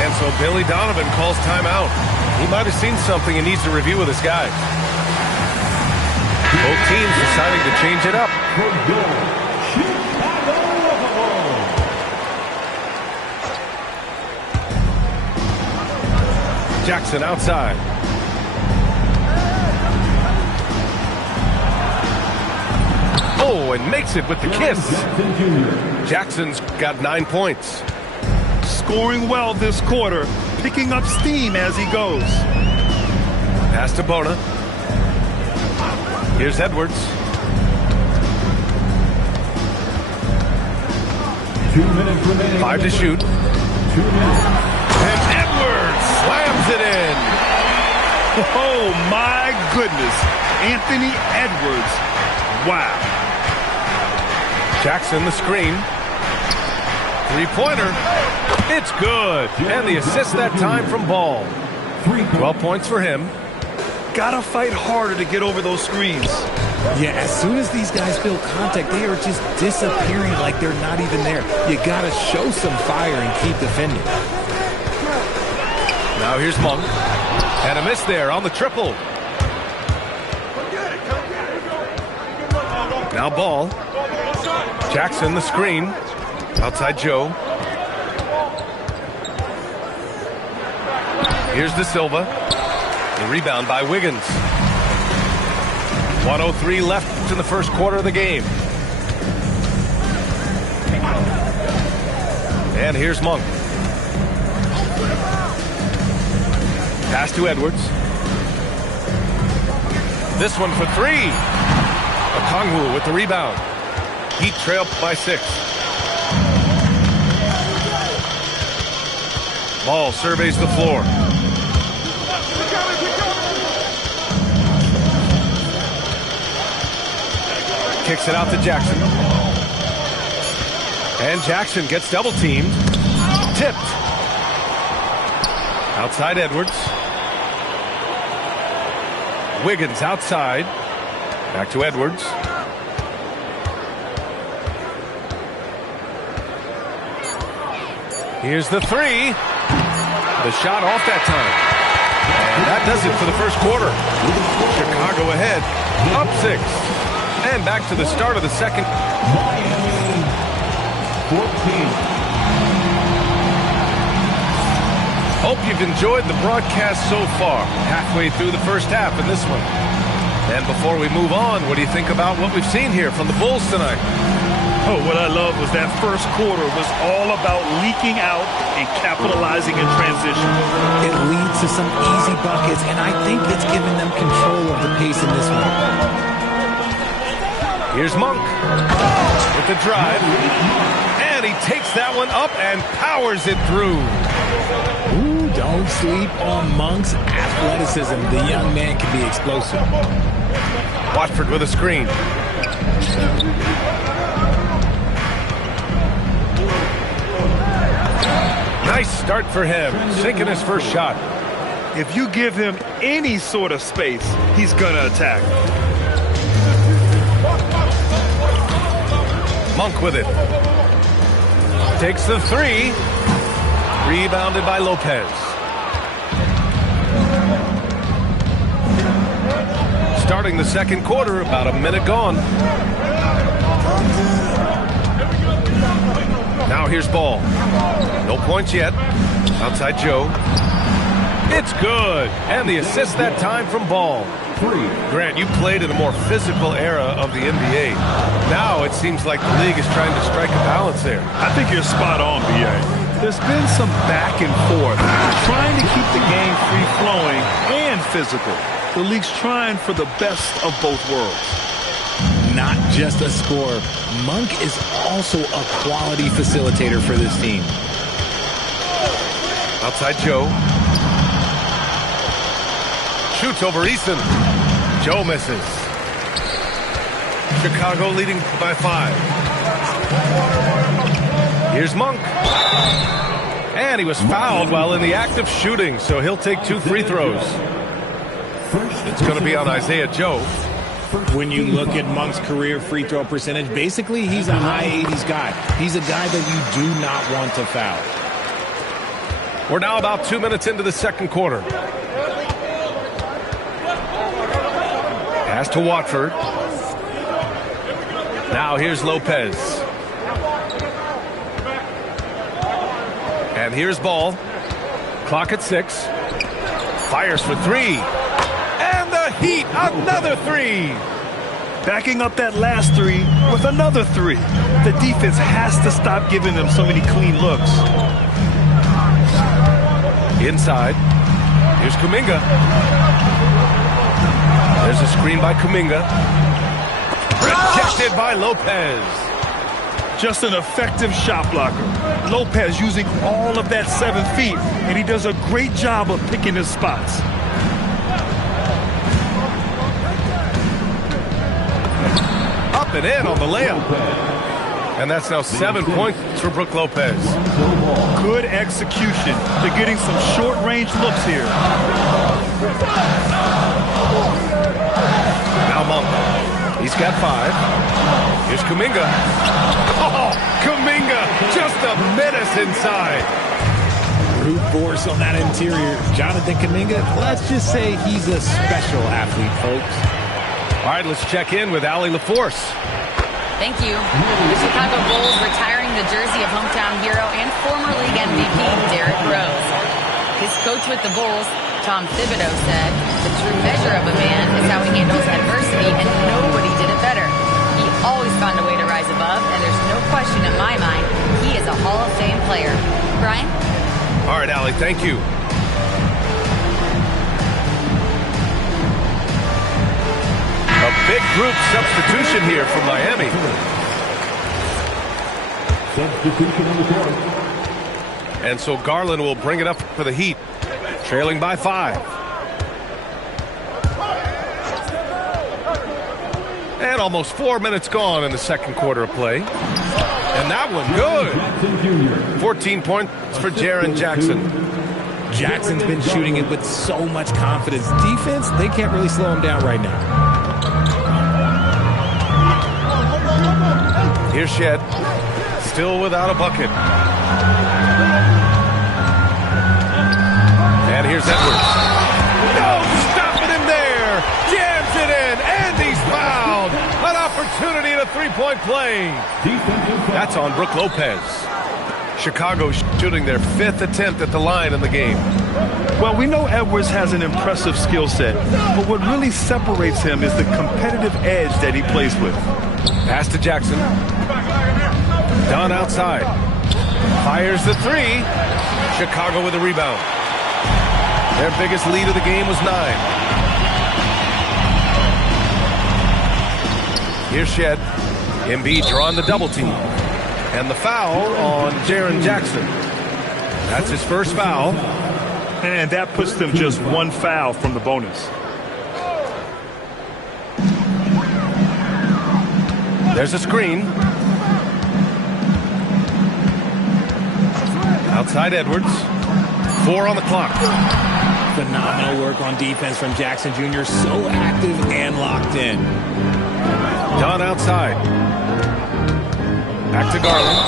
And so Billy Donovan calls timeout. He might have seen something and needs to review with his guys. Both teams deciding to change it up. Jackson outside. Oh, and makes it with the kiss. Jackson's got 9 points. Scoring well this quarter, picking up steam as he goes. Pass to Bona. Here's Edwards. 2 minutes remaining. 5 to shoot. 2 minutes. And Edwards slams it in. Oh, my goodness. Anthony Edwards. Wow. Jackson the screen. 3-pointer. It's good. And the assist that time from Ball. 12 points for him. Gotta fight harder to get over those screens. Yeah, as soon as these guys feel contact, they are just disappearing like they're not even there. You gotta show some fire and keep defending. Now here's Monk. And a miss there on the triple. Now Ball. Jackson the screen. Outside Joe. Here's De Silva. The rebound by Wiggins. 1:03 left in the first quarter of the game. And here's Monk. Pass to Edwards. This one for 3. Okongwu with the rebound. Heat trail by 6. Ball surveys the floor. Kicks it out to Jackson. And Jackson gets double teamed. Tipped. Outside Edwards. Wiggins outside. Back to Edwards. Here's the 3. The shot off that time. And that does it for the first quarter. Chicago ahead. Up 6. And back to the start of the second. Miami 14. Hope you've enjoyed the broadcast so far. Halfway through the first half in this one. And before we move on, what do you think about what we've seen here from the Bulls tonight? Oh, what I love was that first quarter was all about leaking out and capitalizing in transition. It leads to some easy buckets, and I think it's given them control of the pace in this one. Here's Monk with the drive, and he takes that one up and powers it through. Ooh, don't sleep on Monk's athleticism. The young man can be explosive. Watford with a screen. Nice start for him, sinking his first shot. If you give him any sort of space, he's going to attack. Monk with it. Takes the three. Rebounded by Lopez. Starting the second quarter, about a minute gone. Now here's Ball. No points yet. Outside Joe. It's good. And the assist that time from Ball. Grant, you played in a more physical era of the NBA. Now it seems like the league is trying to strike a balance there. I think you're spot on, B.A. There's been some back and forth, trying to keep the game free-flowing and physical. The league's trying for the best of both worlds. Not just a scorer, Monk is also a quality facilitator for this team. Outside Joe. Shoots over Easton. Joe misses. Chicago leading by 5. Here's Monk. And he was fouled while in the act of shooting, so he'll take 2 free throws. It's going to be on Isaiah Joe. When you look at Monk's career free throw percentage, basically he's a high 80s guy. He's a guy that you do not want to foul. We're now about 2 minutes into the second quarter. Pass to Watford. Now here's Lopez. And here's Ball. Clock at 6. Fires for 3. And the Heat, another 3. Backing up that last 3 with another 3. The defense has to stop giving them so many clean looks. Inside. Here's Kuminga. There's a screen by Kuminga. Rejected by Lopez. Just an effective shot blocker. Lopez using all of that 7 feet, and he does a great job of picking his spots. Up and in on the layup. And that's now 7 points for Brook Lopez. Good execution. They're getting some short-range looks here. Now Monk. He's got 5. Here's Kuminga. Oh, Kuminga, just a menace inside. Brute force on that interior. Jonathan Kuminga, let's just say he's a special athlete, folks. All right, let's check in with Allie LaForce. Thank you. The Chicago Bulls retiring the jersey of hometown hero and former league MVP Derrick Rose. His coach with the Bulls, Tom Thibodeau, said, "The true measure of a man is how he handles adversity, and nobody did it better. He always found a way to rise above, and there's no question in my mind he is a Hall of Fame player." Brian? All right, Allie, thank you. A big group substitution here from Miami. Substitution on the court. And so Garland will bring it up for the Heat, trailing by 5. And almost 4 minutes gone in the second quarter of play. And that one good. 14 points for Jaren Jackson. Jackson's been shooting it with so much confidence. Defense, they can't really slow him down right now. Here's Shed, still without a bucket. And here's Edwards. No, stopping him there. Jams it in, and he's fouled. An opportunity in a three-point play. That's on Brook Lopez. Chicago shooting their 5th attempt at the line in the game. Well, we know Edwards has an impressive skill set, but what really separates him is the competitive edge that he plays with. Pass to Jackson. Dunn outside. Fires the 3. Chicago with a rebound. Their biggest lead of the game was 9. Here's Shed. Embiid drawing the double team. And the foul on Jaren Jackson. That's his first foul. And that puts them just 1 foul from the bonus. There's a screen. Outside Edwards. 4 on the clock. Phenomenal work on defense from Jackson Jr. So active and locked in. Dunn outside. Back to Garland.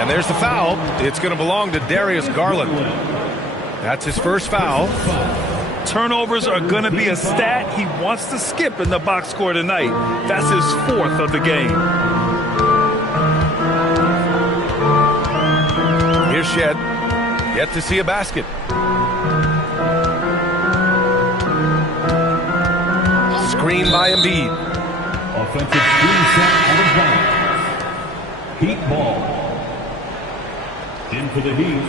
And there's the foul. It's going to belong to Darius Garland. That's his first foul. Turnovers are going to be a stat he wants to skip in the box score tonight. That's his 4th of the game. Here's Shed. Yet to see a basket. Screen by Embiid. Offensive screen set out of bounds. Heat ball. In for the Heat,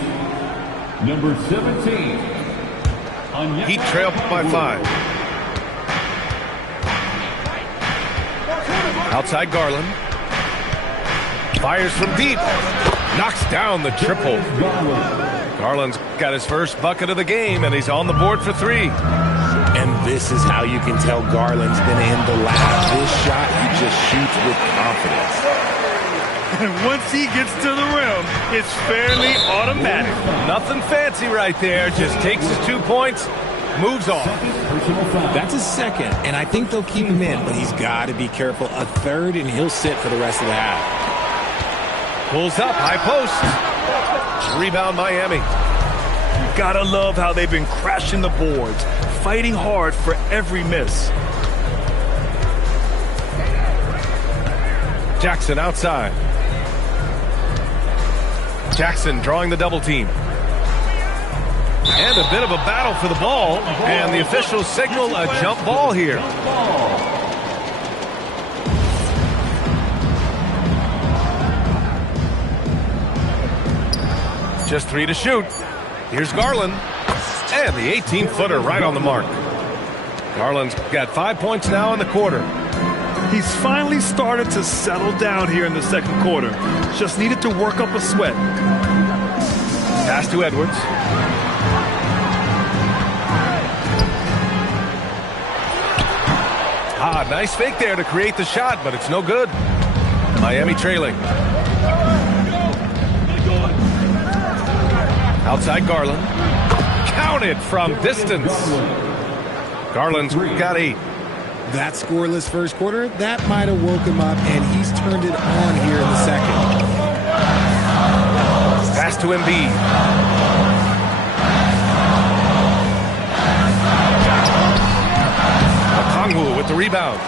number 17. Heat trail by 5. Outside Garland. Fires from deep. Knocks down the triple. Garland's got his first bucket of the game, and he's on the board for 3. And this is how you can tell Garland's been in the lab. This shot he just shoots with confidence. And once he gets to the rim, it's fairly automatic. Nothing fancy right there. Just takes his 2 points, moves on. That's his second, and I think they'll keep him in, but he's got to be careful. A 3rd, and he'll sit for the rest of the half. Pulls up, high post. Rebound Miami. You gotta love how they've been crashing the boards, fighting hard for every miss. Jackson outside. Jackson drawing the double team. And a bit of a battle for the ball. And the officials signal a jump ball here. Just 3 to shoot. Here's Garland. And the 18-footer right on the mark. Garland's got 5 points now in the quarter. He's finally started to settle down here in the second quarter. Just needed to work up a sweat. Pass to Edwards. Nice fake there to create the shot, but it's no good. Miami trailing. Outside Garland. Counted from distance. Garland's got 8. That scoreless first quarter, that might have woke him up, and he's turned it on here in the second. Pass to Embiid. Okongwu with the rebound.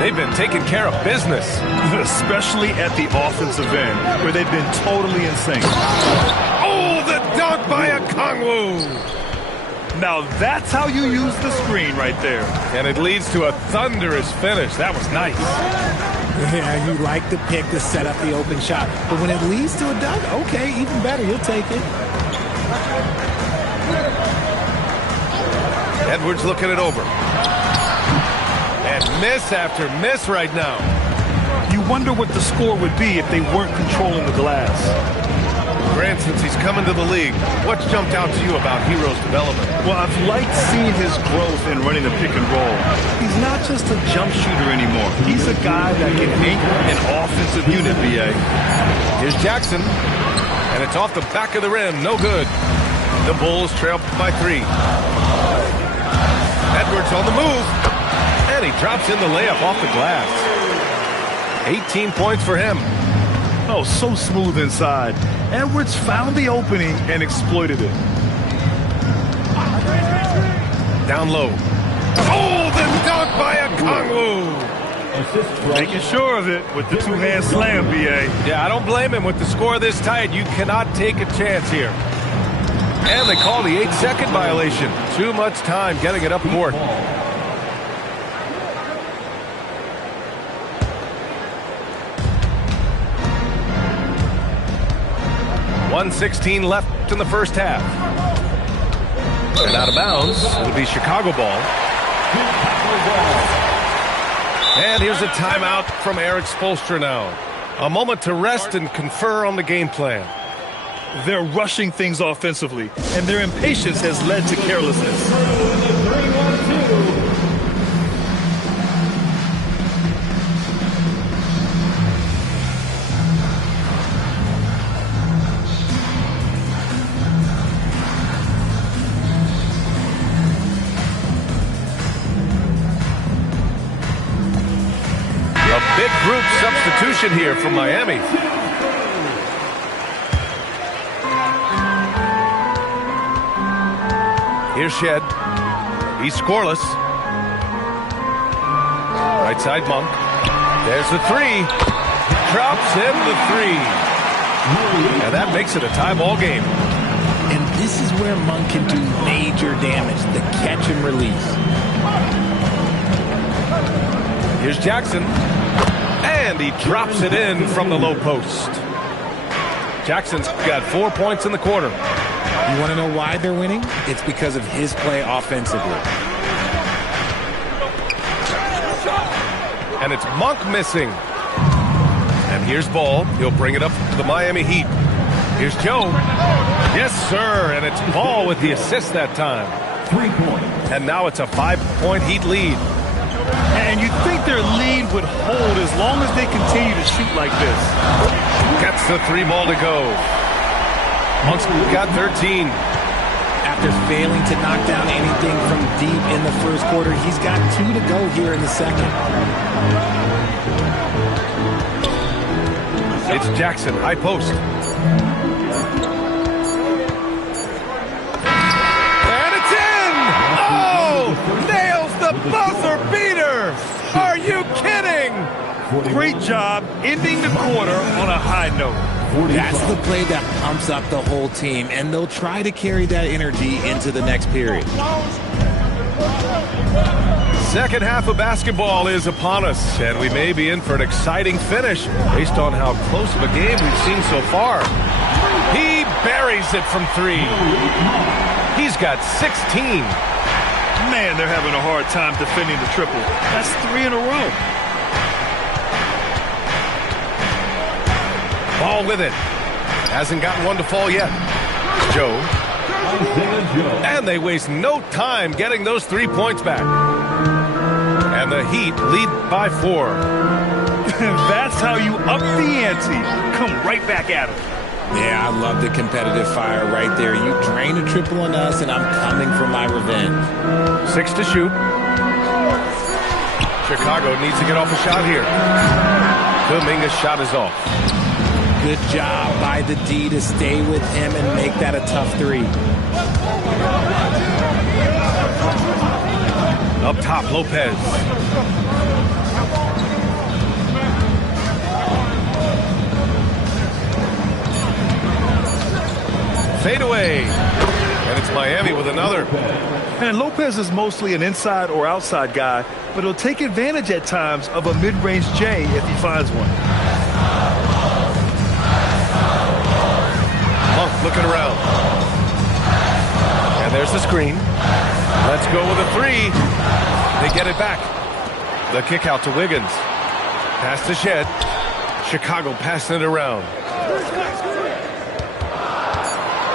They've been taking care of business. Especially at the offensive end, where they've been totally in sync. Oh, the dunk by Okongwu. Now that's how you use the screen right there. And it leads to a thunderous finish. That was nice. Yeah, you like the pick to set up the open shot. But when it leads to a dunk, okay, even better. You'll take it. Edwards looking it over. And miss after miss right now. You wonder what the score would be if they weren't controlling the glass. Grant, since he's coming to the league, what's jumped out to you about Hero's development? Well, I've liked seeing his growth in running the pick and roll. He's not just a jump shooter anymore. He's a guy that can anchor an offensive unit, B.A. Here's Jackson, and it's off the back of the rim. No good. The Bulls trail by 3. Edwards on the move, and he drops in the layup off the glass. 18 points for him. Oh, so smooth inside. Edwards found the opening and exploited it. Down low. Oh, the dunk by Okongwu. Making sure of it with the two-hand slam, B.A. Yeah, I don't blame him. With the score this tight, you cannot take a chance here. And they call the 8-second violation. Too much time getting it up court. 1:16 left in the first half. And out of bounds, it'll be Chicago ball. And here's a timeout from Eric Spoelstra now. A moment to rest and confer on the game plan. They're rushing things offensively, and their impatience has led to carelessness. A big group substitution here from Miami. Here's Shed. He's scoreless. Right side, Monk. There's the three. Drops in the three. And that makes it a tie ball game. And this is where Monk can do major damage, the catch and release. Here's Jackson. And he drops it in from the low post. Jackson's got 4 points in the quarter. You want to know why they're winning? It's because of his play offensively. And it's Monk missing. And here's Ball. He'll bring it up to the Miami Heat. Here's Joe. Yes, sir. And it's Ball with the assist that time. 3 points. And now it's a 5-point Heat lead. And you'd think their lead would hold as long as they continue to shoot like this. Gets the 3 ball to go. Monk's got 13. After failing to knock down anything from deep in the first quarter, he's got 2 to go here in the second. It's Jackson, high post. And it's in! Oh! Nails the buzzer beater! Are you kidding? Great job ending the quarter on a high note. That's the play that pumps up the whole team, and they'll try to carry that energy into the next period. Second half of basketball is upon us, and we may be in for an exciting finish based on how close of a game we've seen so far. He buries it from 3. He's got 16. Man, they're having a hard time defending the triple. That's 3 in a row. Ball with it. Hasn't gotten one to fall yet. Joe. And they waste no time getting those 3 points back. And the Heat lead by 4. That's how you up the ante. Come right back at them. Yeah, I love the competitive fire right there. You drain a triple on us, and I'm coming for my revenge. 6 to shoot. Chicago needs to get off a shot here. Kuminga's shot is off. Good job by the D to stay with him and make that a tough 3. Up top, Lopez. Fade away. And it's Miami with another. And Lopez is mostly an inside or outside guy, but he'll take advantage at times of a mid-range J if he finds one. Monk looking around. And there's the screen. Let's go with a 3. They get it back. The kick out to Wiggins. Pass to Shed. Chicago passing it around.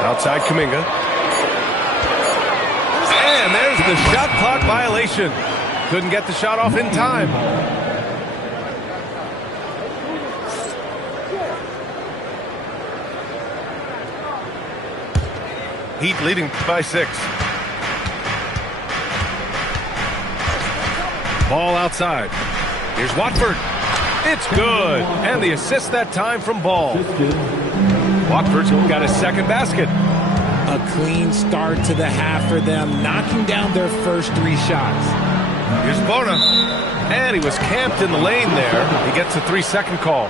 Outside Kuminga. And there's the shot clock violation. Couldn't get the shot off in time. Heat leading by 6. Ball outside. Here's Watford. It's good. And the assist that time from Ball. Watford's got his second basket. A clean start to the half for them, knocking down their first 3 shots. Here's Bona. And he was camped in the lane there. He gets a 3-second call.